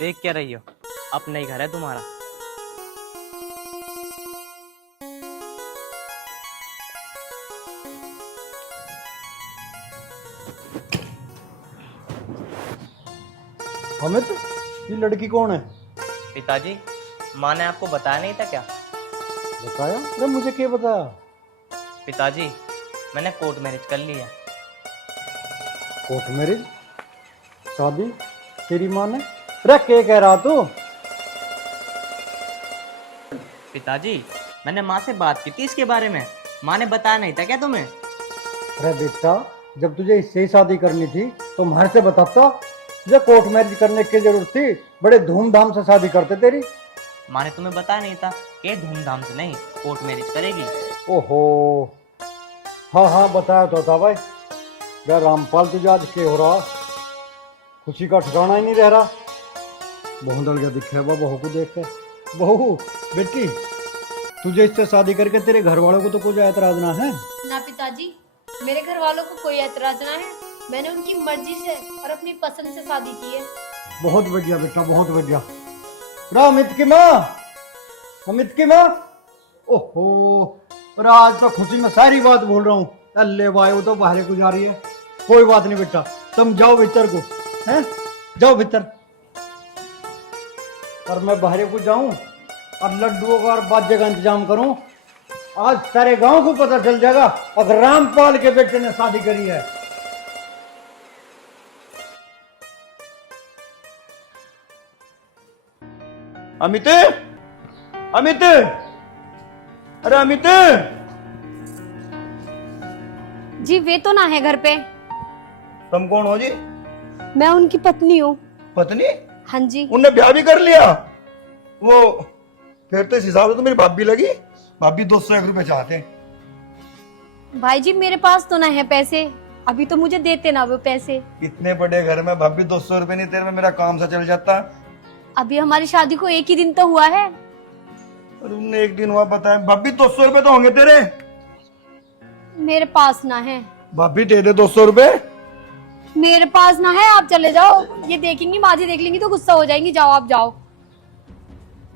देख क्या रही हो? अपना ही घर है तुम्हारा। अमित ये लड़की कौन है? पिताजी माँ ने आपको बताया नहीं था क्या? बताया? अरे मुझे क्या बताया? पिताजी मैंने कोर्ट मैरिज कर ली है। Court marriage? शादी? तेरी माँ ने? अरे क्या कह रहा तू? पिताजी मैंने माँ से बात की थी इसके बारे में, माँ ने बताया नहीं था क्या तुम्हें? अरे बेटा जब तुझे इससे ही शादी करनी थी तो हमारे से बताता, तुझे कोर्ट मैरिज करने की जरूरत थी, बड़े धूमधाम से शादी करते तेरी। माँ ने तुम्हें बताया नहीं था कि धूमधाम से नहीं कोर्ट मैरिज करेगी? ओहो हाँ हाँ बताया तो था भाई। यार रामपाल तुझे आज क्या हो रहा, खुशी का ठिकाना ही नहीं रह रहा। बहुत डर गया दिखे बहू को देख के। बहू बेटी तुझे इससे शादी करके तेरे घर वालों को तो कुछ ऐतराज ना है? ना पिताजी, मेरे घर वालों को कोई ऐतराज ना है। मैंने उनकी मर्जी से और अपनी पसंद से शादी की है। बहुत बढ़िया बेटा बहुत बढ़िया। अमित की माँ, अमित की माँ, ओहो और आज तो खुशी में सारी बात बोल रहा हूँ। अल्ले वायु तो बाहर को जा रही है। कोई बात नहीं बेटा, तुम जाओ भीतर को, हैं जाओ भीतर। और मैं बाहर को जाऊं और लड्डुओं का और बाजे का इंतजाम करूं। आज सारे गांव को पता चल जाएगा अगर रामपाल के बेटे ने शादी करी है। अमित, अमित, अरे अमित, जी वे तो ना है घर पे। तुम कौन हो जी? मैं उनकी पत्नी हूँ। पत्नी? हाँ जी। उनने ब्याह भी कर लिया? वो फिर तो इस हिसाब से तो मेरी भाभी लगी। भाभी 201 रुपए चाहते हैं। भाई जी मेरे पास तो ना है पैसे, अभी तो मुझे देते ना वो पैसे। इतने बड़े घर में भाभी 200 रुपए नहीं तेरे में मेरा काम सा चल जाता। अभी हमारी शादी को 1 ही दिन तो हुआ है। और उन्हें 1 दिन हुआ पता है। भाभी 200 रुपए तो होंगे तेरे। मेरे पास ना है। भाभी दे दे 200 रुपए। मेरे पास ना है, आप चले जाओ। ये देखेंगी माँ जी, देख लेंगी तो गुस्सा हो जाएंगी। जाओ आप जाओ।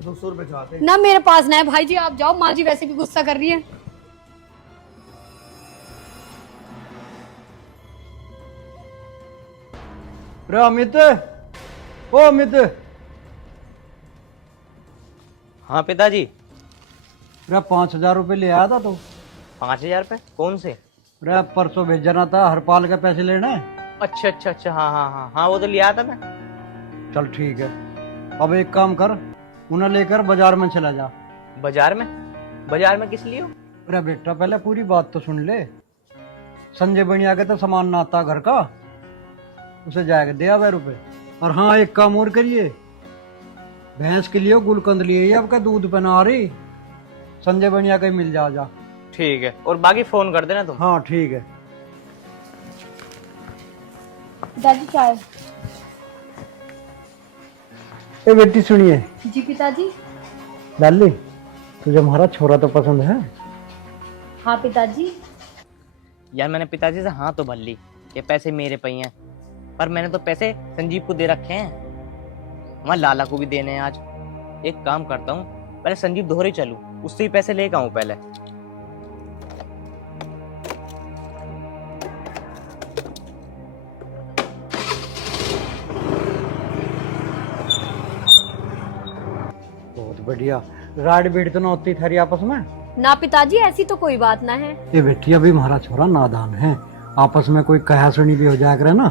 200 रुपए चाहते ना मेरे पास ना है भाई जी, आप जाओ। माँ जी वैसे भी गुस्सा कर रही है। रे अमित, ओ अमित। हाँ पिताजी। रे 5,000 रुपए ले आया था तू। 5,000 रुपए कौन से? रे परसों भेजना था, हरपाल के पैसे लेने। अच्छा अच्छा अच्छा, हाँ हाँ हाँ हाँ, वो तो लिया था मैं। चल ठीक है, अब एक काम कर, उन्हें लेकर बाजार में चला जा। बाजार में? बाजार में किस लिए? अरे बेटा पहले पूरी बात तो सुन ले। संजय बनिया के तो सामान ना आता घर का, उसे जाएगा दे 1,000 रुपए। और हाँ एक काम और करिए, भैंस के लिए गुलकंद लिए, आपका दूध बना रही, संजय बनिया के मिल जा। ठीक है, और बाकी फोन कर देना तुम। हाँ ठीक है। दादी चाय। ए बेटी सुनिए। जी पिताजी। लाली, तुझे हमारा छोरा तो पसंद है? हाँ पिताजी। यार मैंने पिताजी से हाँ तो भर ली, ये पैसे मेरे पे हैं, पर मैंने तो पैसे संजीव को दे रखे हैं। वहाँ लाला को भी देने हैं आज। एक काम करता हूँ, पहले संजीव दोहरे चलूं, उससे ही पैसे लेकर आऊं पहले। बहुत बढ़िया। राड बीट तो ना होती थारी आपस में? ना पिताजी, ऐसी तो कोई बात ना है। ये बेटी अभी हमारा छोरा नादान है, आपस में कोई कहा सुनी भी हो जाया करे ना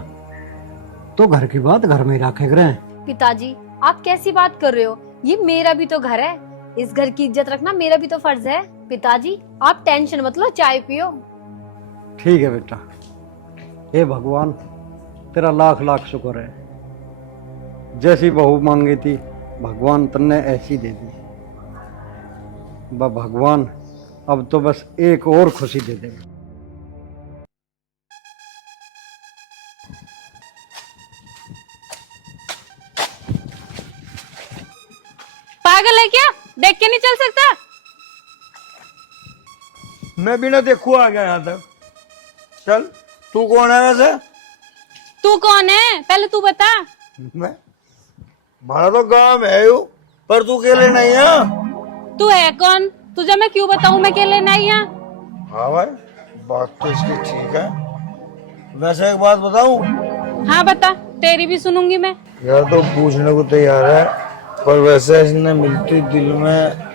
तो घर की बात घर में ही रखे करे। पिताजी आप कैसी बात कर रहे हो, ये मेरा भी तो घर है, इस घर की इज्जत रखना मेरा भी तो फर्ज है। पिताजी आप टेंशन मत लो, चाय पियो। ठीक है बेटा। हे भगवान तेरा लाख लाख शुक्र है, जैसी बहू मांगी थी भगवान तन्ने ऐसी दे दी। भगवान अब तो बस एक और खुशी दे दे। पागल है क्या, देख के नहीं चल सकता? मैं बिना देखू आ गया यहाँ तक। चल तू कौन है वैसे? तू कौन है पहले तू बता। मैं हमारा तो गांव है यू, पर तू अकेले नहीं है। तू है कौन, तुझे मैं क्यों बताऊं मैं अकेले नहीं है? हाँ भाई बात तो इसकी ठीक है। वैसे एक बात बताऊं? हाँ बता, तेरी भी सुनूंगी मैं। यार तो पूछने को तैयार है, पर वैसे इसने मिलती दिल में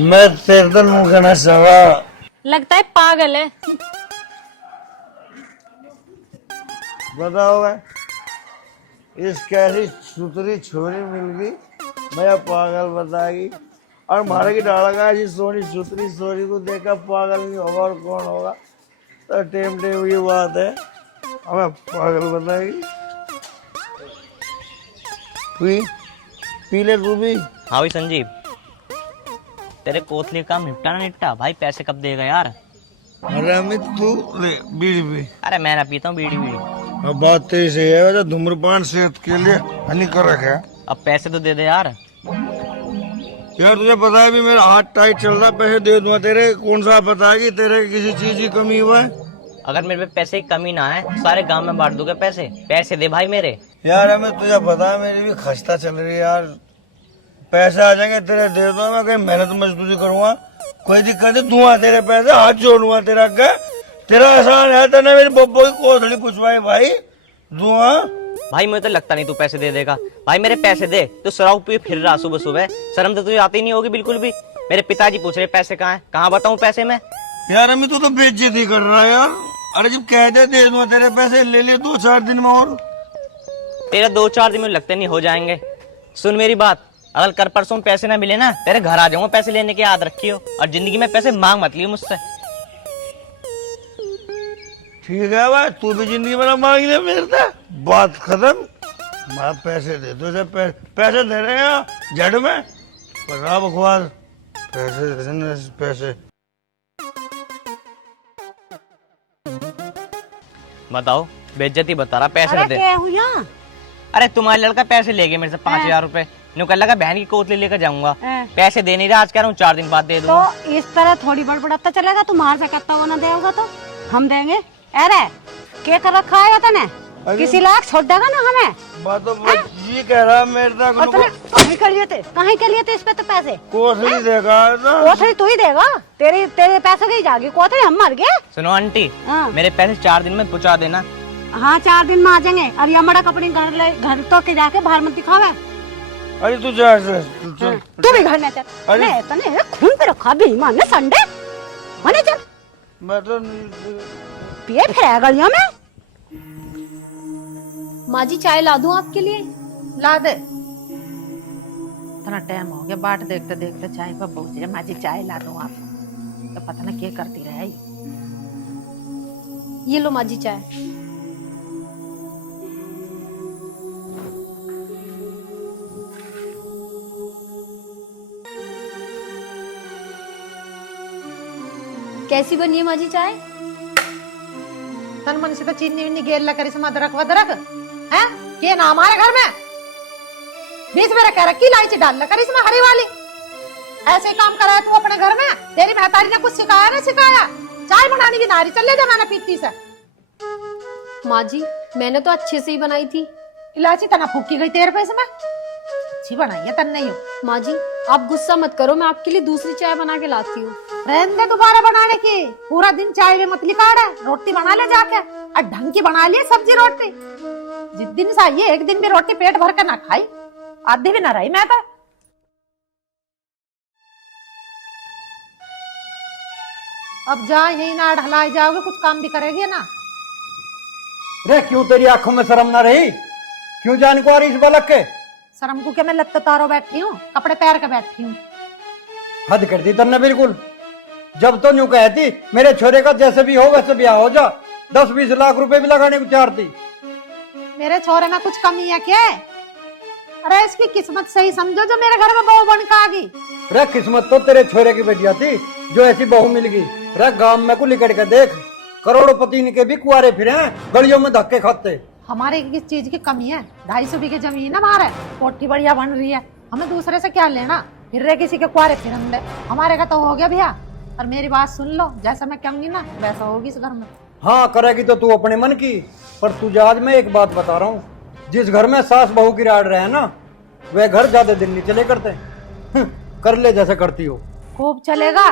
मैं तेरे तो मुंह कहना चाहा। लगता है पागल है। बताओ इस कैसी सुतरी छोरी मिल गई, मैं पागल बताएगी। और मारे की डाला का ऐसी सोनी सुतरी छोरी को देखा पागल नहीं होगा और कौन होगा? तो टेम टेम की बात है, हमें पागल बताएगी। पी ले तू भी। हाँ भाई संजीव, तेरे कोतले काम निपटा ना निपटा, भाई पैसे कब देगा यार? अरे अमित तू ले बीड़ी पी। अरे मैं ना पीता हूँ बीड़ी। अब बात तेरी सही है, वैसे धूम्रपान सेहत के लिए हानिकारक है। अब पैसे तो दे दे यार। यार तुझे पता है भी मेरा हाथ टाइट चल रहा, पैसे दे दूंगा तेरे। कौन सा पता है कि तेरे किसी चीज की कमी हुआ है? अगर मेरे पे पैसे की कमी ना है सारे गांव में बांट दूंगा पैसे। पैसे दे भाई मेरे। यार हमें तुझे पता है मेरी भी खस्ता चल रही है यार, पैसे आ जाएंगे तेरे दे दो, मैं कहीं मेहनत मजदूरी करूंगा, कोई दिक्कत नहीं, दूंगा तेरे पैसे, हाथ जोड़ूंगा तेरा क्या, तेरा आसान है, तेने मेरी बब्बो की कोथड़ी पुछवाई भाई, दूंगा। भाई मुझे तो लगता नहीं तू पैसे दे देगा। भाई मेरे पैसे दे, तू शराब पी फिर रहा सुबह सुबह, शर्म तो तुझे आती नहीं होगी बिल्कुल भी। मेरे पिताजी पूछ रहे पैसे कहाँ हैं, कहाँ बताऊं पैसे मैं? यार अम्मी तू तो बेइज्जती कर रहा है यार। अरे जब कह दे दूंगा तेरे पैसे, ले ले 2-4 दिन में, और तेरे 2-4 दिन में लगते नहीं हो जाएंगे। सुन मेरी बात, अगर कल परसों पैसे ना मिले ना, तेरे घर आ जाऊंगा पैसे लेने की याद रखियो, और जिंदगी में पैसे मांग मत लियो मुझसे। ठीक है भाई, तू भी जिंदगी में ना मांग ले मेरे से, बात खत्म। मैं पैसे दे दो, पैसे दे रहे हैं जड़ में, पर ना बकवास, पैसे दे देना, पैसे। बताओ, बेइज्जती बता रहा, पैसे दे। क्या हुआ? अरे तुम्हारा लड़का पैसे ले गया मेरे से 5,000 रुपए, न्यू कर लगा बहन की कोतली लेकर जाऊंगा, पैसे दे नहीं रहा, आज कह रहा हूँ 4 दिन बाद दे दूंगा। तो इस तरह थोड़ी बड़बड़ाता चलेगा, तुम्हारे से करता हुआ ना देगा तो हम देंगे। अरे क्या कर रखा है तने? किसी लायक छोड़ देगा ना हमें? बात तो ये कह रहा मेरे तक कहीं के लिए थे, कहीं के लिए थे इस पे तो पैसे कोथली देगा ना, कोथली तू ही देगा, तेरे पैसे की जाएगी कोथली, हम मर गए। सुनो आंटी, हाँ। मेरे पैसे 4 दिन में पहुंचा देना। हाँ 4 दिन में आ जाएंगे। और ये मड़ा कपड़े घर तो के जाके बाहर मत दिखावे। अरे तू जा, तू भी घर में चल। अरे तने खून पे रखा बेईमान ने संडे होने चल। मैं तो पिए फिर गलियों में। माँ जी चाय ला दूं आपके लिए? ला दे। इतना टाइम हो गया, बाट देखते देखते चाय पर पहुंच गए। माँ जी चाय ला दूं आप, तो पता ना क्या करती रहे। ये लो माँ जी चाय। कैसी बनी है माँ जी चाय? तन मन से तो चीनी विन्नी गेल ला करी समा अदरक वदरक है के ना हमारे घर में बीच में रखा रखी इलायची डाल ला करी इसमें हरी वाली। ऐसे काम करा है तू अपने घर में? तेरी महतारी ने कुछ सिखाया ना सिखाया? चाय बनाने की नारी चल ले जा, मैंने पीती से। माँ जी मैंने तो अच्छे से ही बनाई थी। इलायची तना फूकी गई तेरे पे इसमें, अच्छी बनाई है तन नहीं हो। माँ जी आप गुस्सा मत करो, मैं आपके लिए दूसरी चाय बना के लाती हूँ। रहने दे दोबारा बनाने की, पूरा दिन चाय में मत लिकाड़ है। रोटी बना ले जाके, और ढंग की बना लिए सब्जी रोटी। जिस दिन से आई है एक दिन भी रोटी पेट भर के ना खाई, आधी भी ना रही मैं तो। अब जा यही ना ढलाई जाओगे, कुछ काम भी करेगी ना। रे क्यों तेरी आंखों में शर्म ना रही? क्यों जान को आ रही इस बालक के? शर्म को क्या, मैं लत्ते तारो बैठी हूँ, कपड़े पैर के बैठी हूँ। हद कर दी तन्ने बिल्कुल। जब तो यूं कहती मेरे छोरे का जैसे भी हो वैसे ब्याह हो जा, 10-20 लाख रुपए भी लगाने को चाहती। मेरे छोरे में कुछ कमी है क्या? अरे इसकी किस्मत सही समझो जो मेरे घर में बहू बन के आ गई। रे किस्मत तो तेरे छोरे की बेटिया थी जो ऐसी बहू मिल गई। रे गांव में को लिकड़ के देख, करोड़पति के भी कुआरे फिरे हैं, गलियों में धक्के खाते। हमारे किस चीज की कमी है? 250 बीघे जमीन है हमारे, कोठी बढ़िया बन रही है, हमें दूसरे से क्या लेना? फिर रहे किसी के कुआरे फिरन दे, हमारे का तो हो गया भैया। और मेरी बात सुन लो, जैसा मैं कहूंगी ना वैसा होगी इस घर में। हाँ करेगी तो तू अपने मन की, पर तुझे आज मैं एक बात बता रहा हूँ, जिस घर में सास बहू की राड़ रहे हैं ना, वह घर ज्यादा दिन नहीं चले करते। कर ले जैसे करती हो। खूब चलेगा,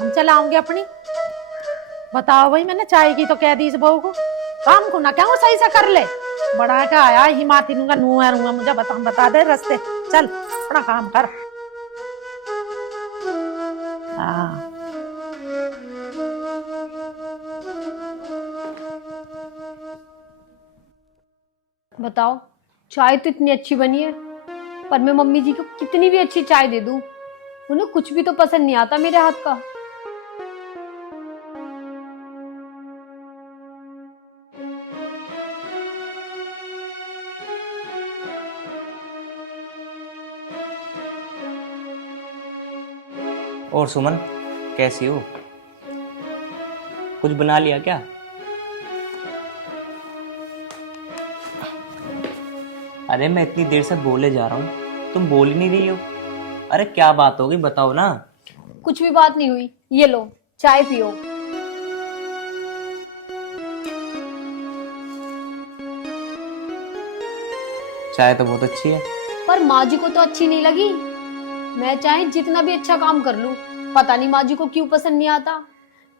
हम चलाओगे अपनी। बताओ भाई, मैंने चाय की तो कह दी इस बहू को, काम को ना क्या सही से कर ले। बड़ा क्या आया ही माती नूंगा नू रूंगा, मुझे बता दे रास्ते, चल अपना काम कर। हाँ बताओ, चाय तो इतनी अच्छी बनी है, पर मैं मम्मी जी को कितनी भी अच्छी चाय दे दूं, उन्हें कुछ भी तो पसंद नहीं आता मेरे हाथ का। और सुमन कैसी हो? कुछ बना लिया क्या? अरे मैं इतनी देर से बोले जा रहा हूँ, तुम बोल ही नहीं रही हो। अरे क्या बात होगी बताओ ना। कुछ भी बात नहीं हुई, ये लो चाय पियो। चाय तो बहुत अच्छी है, पर माँ जी को तो अच्छी नहीं लगी। मैं चाहे जितना भी अच्छा काम कर लूं, पता नहीं माँ जी को क्यों पसंद नहीं आता।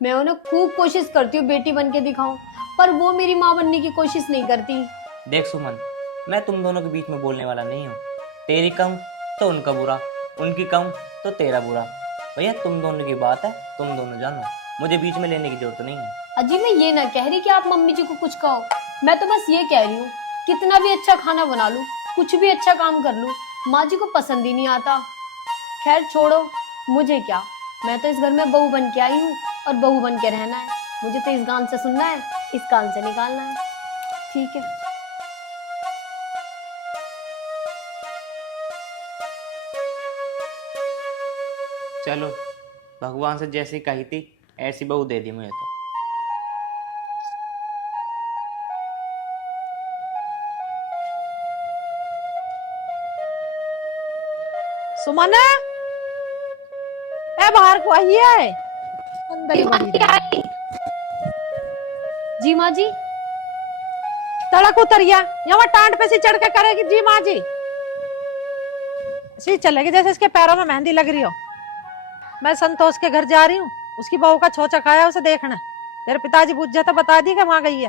मैं उन्हें खूब कोशिश करती हूँ बेटी बन के दिखाऊं, पर वो मेरी माँ बनने की कोशिश नहीं करती। देख सुमन, मैं तुम दोनों के बीच में बोलने वाला नहीं हूँ। तेरी कहूँ तो उनका बुरा, उनकी कहूँ तो तेरा बुरा। भैया तुम दोनों की बात है, तुम दोनों जानो, मुझे बीच में लेने की जरूरत नहीं है। अजी मैं ये ना कह रही कि आप मम्मी जी को कुछ कहो, मैं तो बस ये कह रही हूँ कितना भी अच्छा खाना बना लूं, कुछ भी अच्छा काम कर लूं, माँ जी को पसंद ही नहीं आता। खैर छोड़ो, मुझे क्या, मैं तो इस घर में बहू बन के आई हूँ और बहू बन के रहना है। मुझे तो इस गान से सुनना है, इस कान से निकालना है। ठीक है। चलो, भगवान से जैसी कही थी ऐसी बहू दे दी मुझे तो। सुमन, ए बाहर को आई है, अंदर ही बड़ी रही। जी माँ जी। तड़क उतरिया, यहाँ टांट पे से चढ़ के करेगी जी माँ जी। ऐसे ही चलेगी जैसे इसके पैरों में मेहंदी लग रही हो। मैं संतोष के घर जा रही हूँ, उसकी बहू का छोचा खाया उसे देखना। तेरे पिताजी पूछ जाता बता दी कि वहां गई है।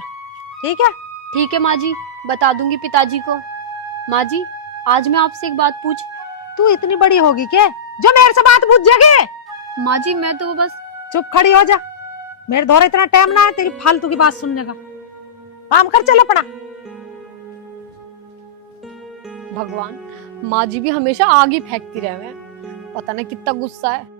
ठीक है? ठीक है माँ जी, बता दूंगी पिताजी को। माँ जी, आज मैं आपसे एक बात पूछ। तू इतनी बड़ी होगी क्या जो मेरे से बात पूछ जाएगी? माँ जी मैं तो बस। चुप खड़ी हो जा, मेरे द्वारा इतना टाइम ना है तेरी फालतू की बात सुनने का। काम कर, चल अपना। भगवान, माँ जी भी हमेशा आग ही फेंकती रहे, पता नहीं कितना गुस्सा है।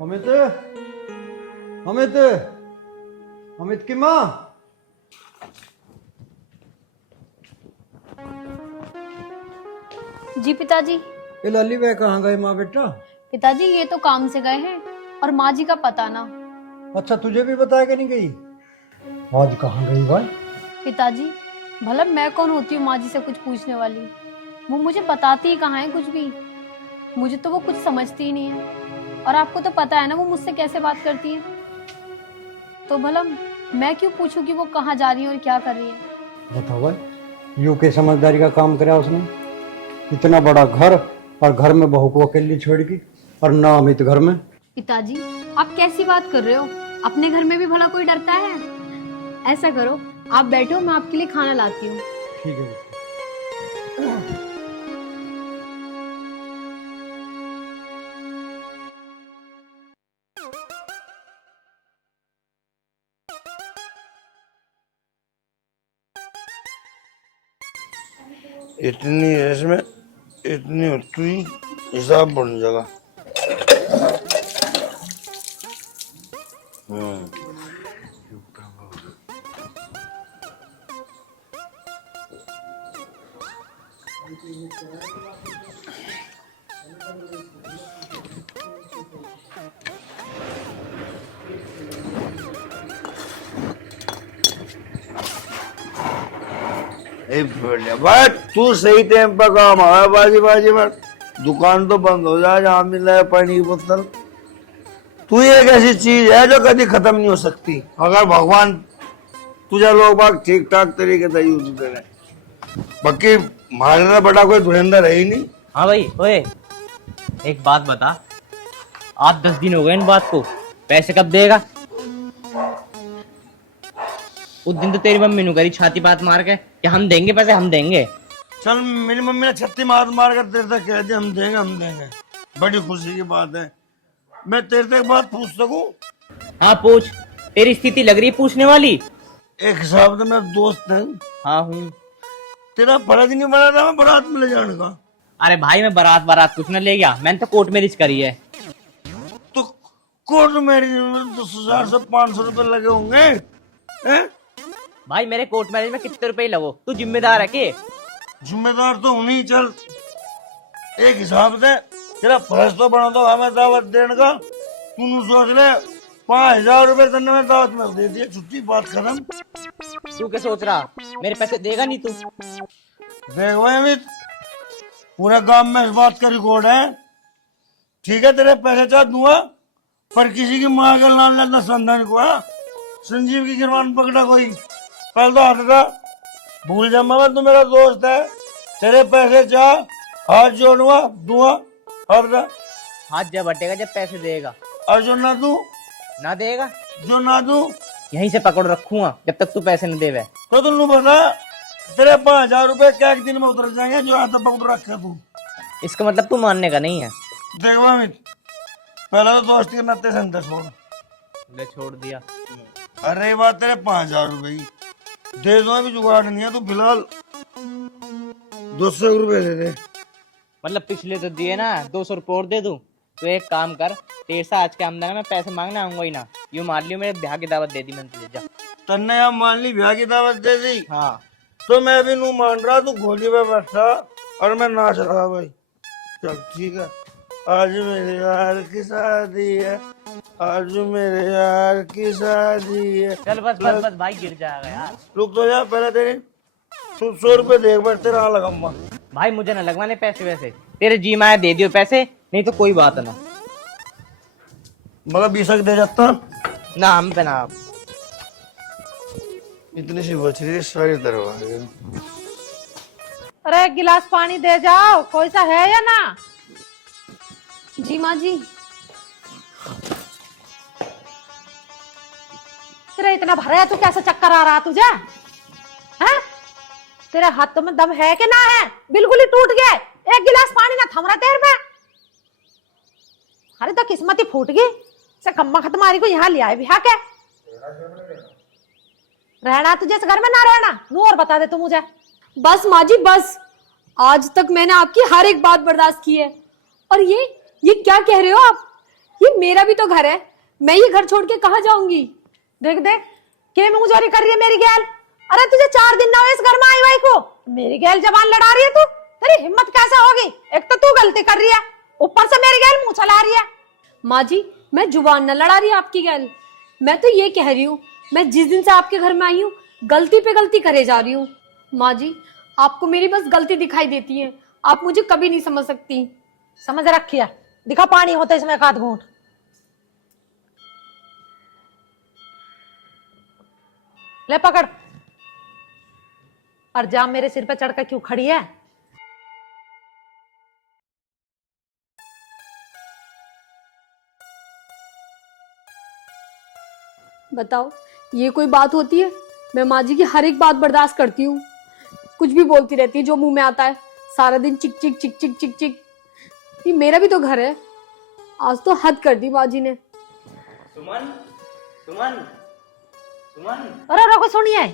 अमित, अमित, अमित की माँ। जी पिताजी। ये लाली वे कहाँ गए माँ बेटा? पिताजी ये तो काम से गए हैं और माँ जी का पता ना। अच्छा, तुझे भी बताया कि नहीं गई? आज कहाँ गई भाई? पिताजी भला मैं कौन होती हूँ माँ जी से कुछ पूछने वाली? वो मुझे बताती ही कहाँ है कुछ भी। मुझे तो वो कुछ समझती ही नहीं है, और आपको तो पता है ना वो मुझसे कैसे बात करती है। तो भला मैं क्यों पूछूं कि वो कहाँ जा रही है और क्या कर रही है? बताओ भाई, यू के समझदारी का काम करा उसने। इतना बड़ा घर और घर में बहू को अकेली छोड़ की, और ना अमित घर में। पिताजी आप कैसी बात कर रहे हो? अपने घर में भी भला कोई डरता है? ऐसा करो, आप बैठो, मैं आपके लिए खाना लाती हूँ। ठीक है। इतनी है इसमें, इतनी होती हिसाब बन जाएगा। भाई तू सही टाइम पर काम आया, बाजी बाजी बात। दुकान तो बंद हो जाए, जहाँ मिल रहा है पानी की बोतल। तू एक ऐसी चीज है जो कभी खत्म नहीं हो सकती, अगर भगवान तुझे लोग बाग ठीक ठाक तरीके से यूज करे। बाकी हमारे बड़ा कोई धुरंधर है ही नहीं। हाँ भाई, ओए एक बात बता, 8-10 दिन हो गए इन बात को, पैसे कब देगा? उस दिन तो तेरी मम्मी ने करी छाती बात मार के कि हम देंगे पैसे, हम देंगे। चल, मेरी मम्मी ने छत्ती मार मार कर तेरे तक कह दिया हम देंगे, हम देंगे। बड़ी खुशी की बात है। मैं तेरे तक बात पूछ सकूं? हाँ पूछ, तेरी स्थिति लग रही है पूछने वाली। एक हिसाब से मेरा दोस्त है। हाँ हूँ। तेरा फर्ज नहीं बना था मैं बारात में ले जाने का? अरे भाई मैं बारात कुछ न ले गया, मैंने तो कोर्ट मैरिज करी है। तो कोर्ट मैरिज में 10,000 से 500 रुपए लगे होंगे हैं? भाई मेरे कोर्ट मैरिज में कितने रुपए लगो? तू जिम्मेदार है के? जिम्मेदार तो नहीं। चल एक हिसाब से तेरा फर्ज तो बना दो हमें दावत देने का। तू सोच ले 5,000 रुपए तन्ने में दावत में दे दिए, छुट्टी, बात खत्म। तू क्या सोच रहा, मेरे पैसे देगा नहीं तू? देख भाई अमित, पूरे गांव में इस बात का रिकॉर्ड है। ठीक है, तेरे पैसे चाह दूंगा, पर किसी की माँ का नाम लेना संधान को। संजीव की गिरवान पकड़ा कोई, पहले तो हाथ था। भूल जा मामा, तू मेरा दोस्त है। तेरे पैसे चाह, हाथ जोड़ूंगा, दूंगा। और हाथ जब बटेगा जब पैसे देगा, और जो ना दूं, ना देगा जो ना दूं यहीं से पकड़ रखूंगा जब तक तू पैसे न देवे। तो तुम बता, तेरे 5,000 रुपए क्या एक दिन में उतर जाएंगे जो हाथ पकड़ रखे तू? इसका मतलब तू मानने का नहीं है। देख अमित, पहला तो दोस्ती के नाते संत छोड़। ले छोड़ दिया। अरे ये बात तेरे 5,000 रुपए की दे दो, अभी जुगाड़ नहीं है। तू फिलहाल 200 रुपए दे दे। मतलब पिछले तो दिए ना, 200 रुपये और दे दूं? तो एक काम कर, तेरे से आज के आमदनी में पैसे मांगना आऊंगा ही ना। यूं मान लियो मेरे ब्याह की दावत दे दी मैंने तुझे। जा तन्ने अब मान ली ब्याह की दावत दे दी, हाँ तो मैं भी नू मान रहा। तू घोड़ी पे बैठा और मैं नाच रहा भाई। चल ठीक है, आज मेरे यार की शादी है, आज मेरे यार की शादी है। चल बस बस बस भाई, गिर जाएगा यार। रुक तो जा, पहले तेरे तू 100 रुपए देख, बैठ तेरा लगाऊंगा। भाई मुझे ना लगवाने पैसे वैसे, तेरे जी माया दे दियो पैसे, नहीं तो कोई बात ना। मगर 20 दे जाता ना हम पे ना। इतनी सी बच रही है, सारी तरफ आ गई। अरे एक गिलास पानी दे जाओ, कोई सा है या ना? जी माँ जी। तेरा इतना भरा है, तू कैसे चक्कर आ रहा तुझे? हैं? तेरे हाथों में दम है कि ना है? बिल्कुल ही टूट गए। एक गिलास पानी ना थम रहा तेरे पे। अरे तो किस्मत ही फूट गई। से कम्मा खतमारी को यहाँ ले आए बिहा के। रहना तुझे इस घर में ना रहना, नू और बता दे तू मुझे। बस माँ जी बस, आज तक मैंने आपकी हर एक बात बर्दाश्त की है। और ये क्या कह रहे हो आप? ये मेरा भी तो घर है, मैं ये घर छोड़ के कहाँ जाऊंगी? देख देख के मुंह चोरी कर रही है मेरी गैल। अरे तुझे 4 दिन ना हुए इस घर में आई वाई को, मेरी गैल जबान लड़ा रही है तू। तेरी हिम्मत कैसे होगी? एक तो तू गलती कर रही है, ऊपर से मेरी गैल मुंह चला रही है। माँ जी मैं जुबान न लड़ा रही आपकी गैल, मैं तो ये कह रही हूँ, मैं जिस दिन से आपके घर में आई हूँ गलती पे गलती करे जा रही हूँ। माँ जी आपको मेरी बस गलती दिखाई देती है, आप मुझे कभी नहीं समझ सकती। समझ रखिए, दिखा पानी होता इसमें एक आध घूंट। ले पकड़, और जाम मेरे सिर पे चढ़कर क्यों खड़ी है? बताओ ये कोई बात होती है? मैं माँ जी की हर एक बात बर्दाश्त करती हूँ, कुछ भी बोलती रहती है जो मुंह में आता है, सारा दिन चिक चिक चिक चिक चिक चिक। ये मेरा भी तो घर है, आज तो हद कर दी माँ जी ने। सुमन सुमन सुमन। अरे रोको, सुनिए,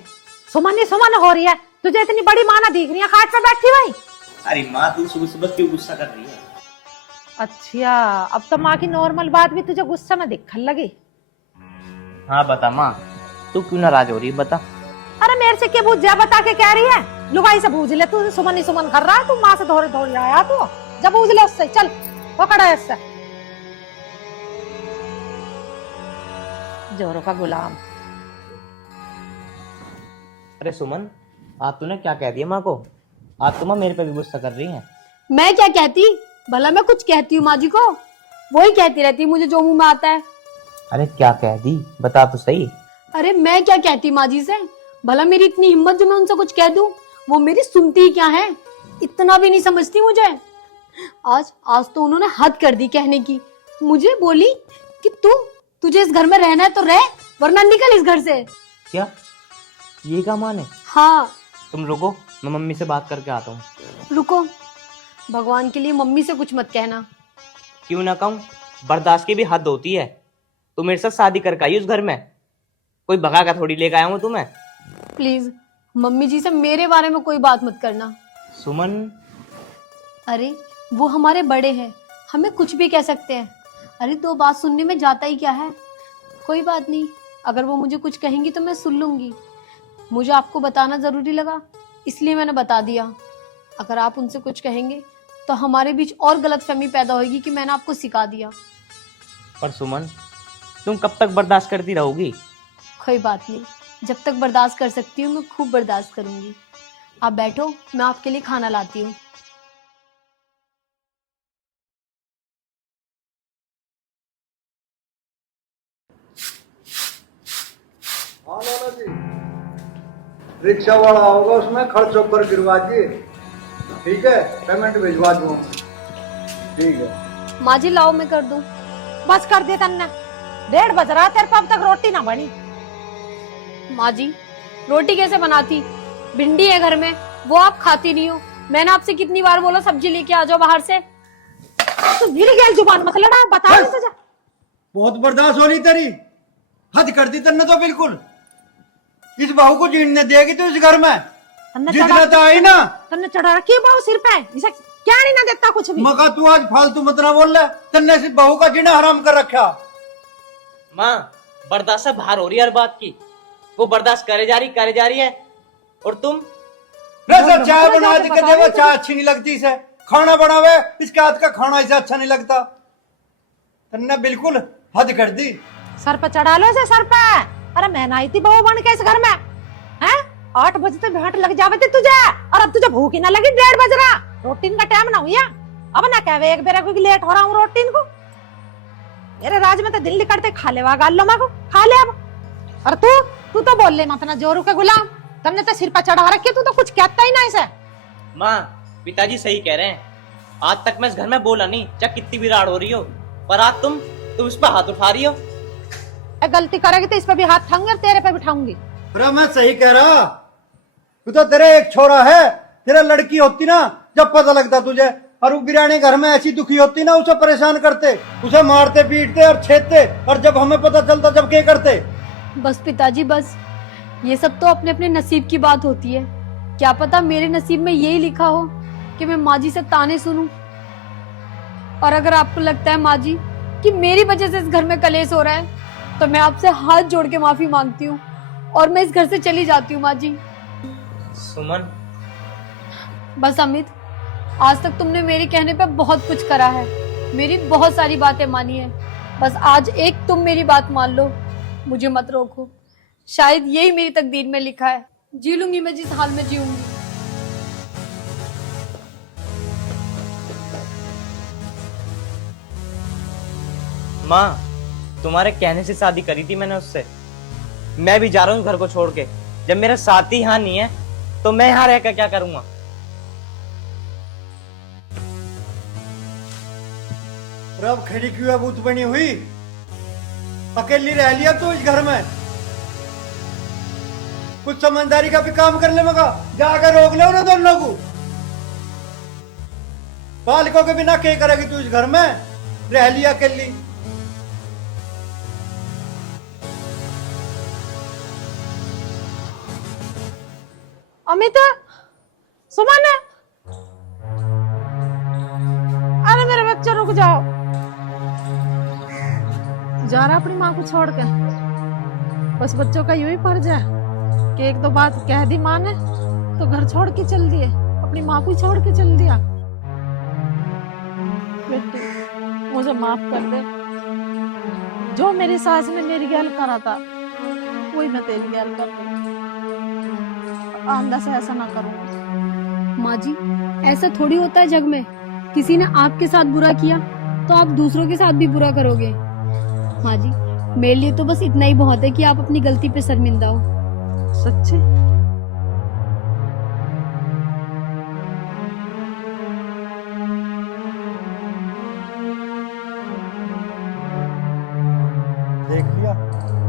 सुमन ही सुमन हो रही है। तुझे इतनी बड़ी माँ ना दिख रही है खाट पे बैठी भाई? अरे माँ तू सुबह सुबह क्यों गुस्सा कर रही है? अच्छा, अब तो माँ की नॉर्मल बात भी तुझे गुस्सा में दिखने लगी। हाँ बता माँ, तू क्यों नाराज हो रही है बता। अरे मेरे से क्या पूछ जा, बता के कह रही है? लुगाई से पूछ ले, तू सुमन ही सुमन कर रहा है, तू माँ से दौड़े दौड़े आया तू। जब पूछ ले उससे, चल पकड़ा है इससे। जोरों का गुलाम। अरे सुमन, आज तूने क्या कह दिया माँ को? आज तो माँ मेरे पे भी गुस्सा कर रही है। मैं क्या कहती, भला मैं कुछ कहती हूँ माँ जी को? वही कहती रहती है मुझे जो मुंह में आता है। अरे क्या कह दी, बता तो सही। अरे मैं क्या कहती माँ जी से, भला मेरी इतनी हिम्मत जो मैं उनसे कुछ कह दूं, वो मेरी सुनती ही क्या है? इतना भी नहीं समझती मुझे। आज तो उन्होंने हद कर दी कहने की। मुझे बोली कि तुझे इस घर में रहना है तो रह, वरना निकल इस घर से। क्या ये क्या माने? हाँ। तुम रुको, मैं मम्मी से बात करके आता हूँ। रुको, भगवान के लिए मम्मी से कुछ मत कहना। क्यों ना कहूँ, बर्दाश्त की भी हद होती है। तू मेरे साथ शादी करके आई उस घर में, कोई भगा का थोड़ी लेकर आया हूँ तुम्हें। प्लीज मम्मी जी से मेरे बारे में कोई बात मत करना। सुमन। अरे वो हमारे बड़े हैं, हमें कुछ भी कह सकते हैं। अरे 2 बात सुनने में जाता ही क्या है? कोई बात नहीं, अगर वो मुझे कुछ कहेंगी तो मैं सुन लूंगी। मुझे आपको बताना जरूरी लगा, इसलिए मैंने बता दिया। अगर आप उनसे कुछ कहेंगे तो हमारे बीच और गलतफहमी पैदा होगी कि मैंने आपको सिखा दिया। पर सुमन, तुम कब तक बर्दाश्त करती रहोगी? कोई बात नहीं, जब तक बर्दाश्त कर सकती हूँ मैं खूब बर्दाश्त करूंगी। आप बैठो, मैं आपके लिए खाना लाती हूँ। हाँ लाला जी, रिक्शा वाला होगा उसमें खर्च ऊपर गिरवा दिए, ठीक है, पेमेंट भिजवा दूंगा। ठीक है माँ जी लाओ मैं कर दूं। बस कर दे तन्ने, 1:30 बज रहा है, तेरे पाप तक रोटी ना बनी। माँ जी रोटी कैसे बनाती, भिंडी है घर में, वो आप खाती नहीं हो। मैंने आपसे कितनी बार बोला सब्जी लेके आ जाओ बाहर से। तू गिर गया, जुबान मत लड़ा, बता नहीं तुझे। बहुत बर्दाश्त हो रही तेरी, हद कर दी तन्ने तो बिल्कुल। इस बहू को जीने देगी तो इस घर में, तन्ने जितना तो आई ना। तन्ने चढ़ा रखी है बहू सिर पे, इसे क्या नहीं ना देता कुछ भी। मगर तू आज फालतू मत ना बोल रहा, तन्ने से बहू का जीना हराम कर रखा। माँ बर्दाश्त से बाहर हो रही है हर बात की, वो बर्दाश्त करे जा रही है, और तुम सर चाय बना के दे, वो चाय अच्छी नहीं लगती इसे, खाना बनावे इसके हाथ का खाना इसे अच्छा नहीं लगता। तन्ने बिल्कुल हद कर दी। सर पे चढ़ा लो इसे, सर पे। अरे मैं आई थी बहू बन के इस घर में, हैं? 8 बजे तक भेंट लग जावे थी तुझे, और अब तुझे भूख ही ना लगी, 1:30 बज रहा, रोटीन का टाइम ना हुआ। अब ना कहवे एक बेरा क्योंकि लेट हो रहा हूँ रोटीन को। मेरे राज में तो दिल्ली करते खा ले गाल लो, माँ को खा ले अब। और तू तो बोल ले मत ना, जोरू के गुलाम, तुमने तो सिर पर चढ़ा रखे, तू तो कुछ कहता ही ना इसे। माँ पिताजी सही कह रहे हैं, आज तक मैं इस घर में बोला नहीं, चाहे कितनी भी राड़ हो रही हो, पर आज तुम इस पर हाथ उठा रही हो। गलती करेगी तो इस पे भी हाथ उठाऊंगी और तेरे पे भी उठाऊंगी। अरे मैं सही कह रहा, तू तो तेरे एक छोरा है, तेरा लड़की होती ना जब पता लगता तुझे, और वो बिरानी घर में ऐसी दुखी होती ना, उसे परेशान करते, उसे मारते पीटते और छेदते, और जब हमें पता चलता जब क्या करते। बस पिताजी बस, ये सब तो अपने अपने नसीब की बात होती है। क्या पता मेरे नसीब में यही लिखा हो कि मैं माँ जी से ताने सुनूं। और अगर आपको लगता है माँ जी कि मेरी वजह से इस घर में कलेश हो रहा है, तो मैं आपसे हाथ जोड़ के माफी मांगती हूँ और मैं इस घर से चली जाती हूँ। माँ जी सुमन, बस अमित, आज तक तुमने मेरे कहने पे बहुत कुछ करा है, मेरी बहुत सारी बातें मानी है, बस आज एक तुम मेरी बात मान लो, मुझे मत रोको। शायद यही मेरी तकदीर में लिखा है, जी लूंगी मैं जिस हाल में जीऊंगी। माँ तुम्हारे कहने से शादी करी थी मैंने उससे, मैं भी जा रहा हूँ घर को छोड़ के। जब मेरा साथी यहाँ नहीं है तो मैं यहाँ रहकर क्या करूंगा। अब खड़ी क्यों है भूत बनी हुई, अकेली रह लिया तो इस घर में, कुछ समझदारी का भी काम कर ले, मगा जाकर रोक ले उन्हें दोनों को। बालकों के बिना क्या करेगी तू इस घर में, रह लिया अकेली। अमित, सुमन, अरे मेरे बच्चे रुक जाओ। जा रहा अपनी माँ को छोड़ के, बस बच्चों का यूं ही फर्ज है कि एक दो बात कह दी माँ ने तो घर छोड़ के चल दिए, अपनी माँ को छोड़ के चल दिया। बेटी मुझे माफ कर दे, जो मेरी सास ने मेरी गैल करा था वही मैं तेरी गैल कर रही। आंदा से ऐसा ना करूँगी। माँ जी ऐसा थोड़ी होता है जग में, किसी ने आपके साथ बुरा किया तो आप दूसरों के साथ भी बुरा करोगे। माँ जी मेरे लिए तो बस इतना ही बहुत है कि आप अपनी गलती पे शर्मिंदा हो। सच्ची? देख लिया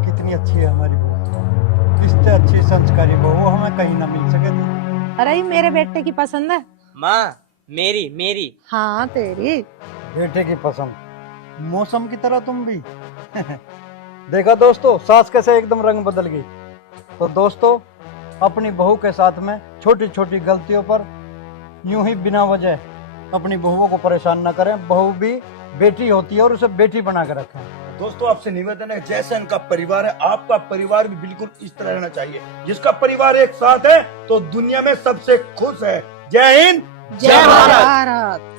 कितनी अच्छी है हमारी बहू, इससे अच्छी संस्कारी बहू हमें कहीं ना मिल सके थी। अरे ये मेरे बेटे की पसंद है। माँ मेरी हाँ तेरी बेटे की पसंद, मौसम की तरह तुम भी। देखा दोस्तों, सास कैसे एकदम रंग बदल गई। तो दोस्तों अपनी बहू के साथ में छोटी छोटी गलतियों पर यूं ही बिना वजह अपनी बहुओं को परेशान न करें। बहू भी बेटी होती है और उसे बेटी बना कर रखें। दोस्तों आपसे निवेदन है, जैसे इनका परिवार है आपका परिवार भी बिल्कुल इस तरह रहना चाहिए। जिसका परिवार एक साथ है तो दुनिया में सबसे खुश है। जय हिंद, जय भारत।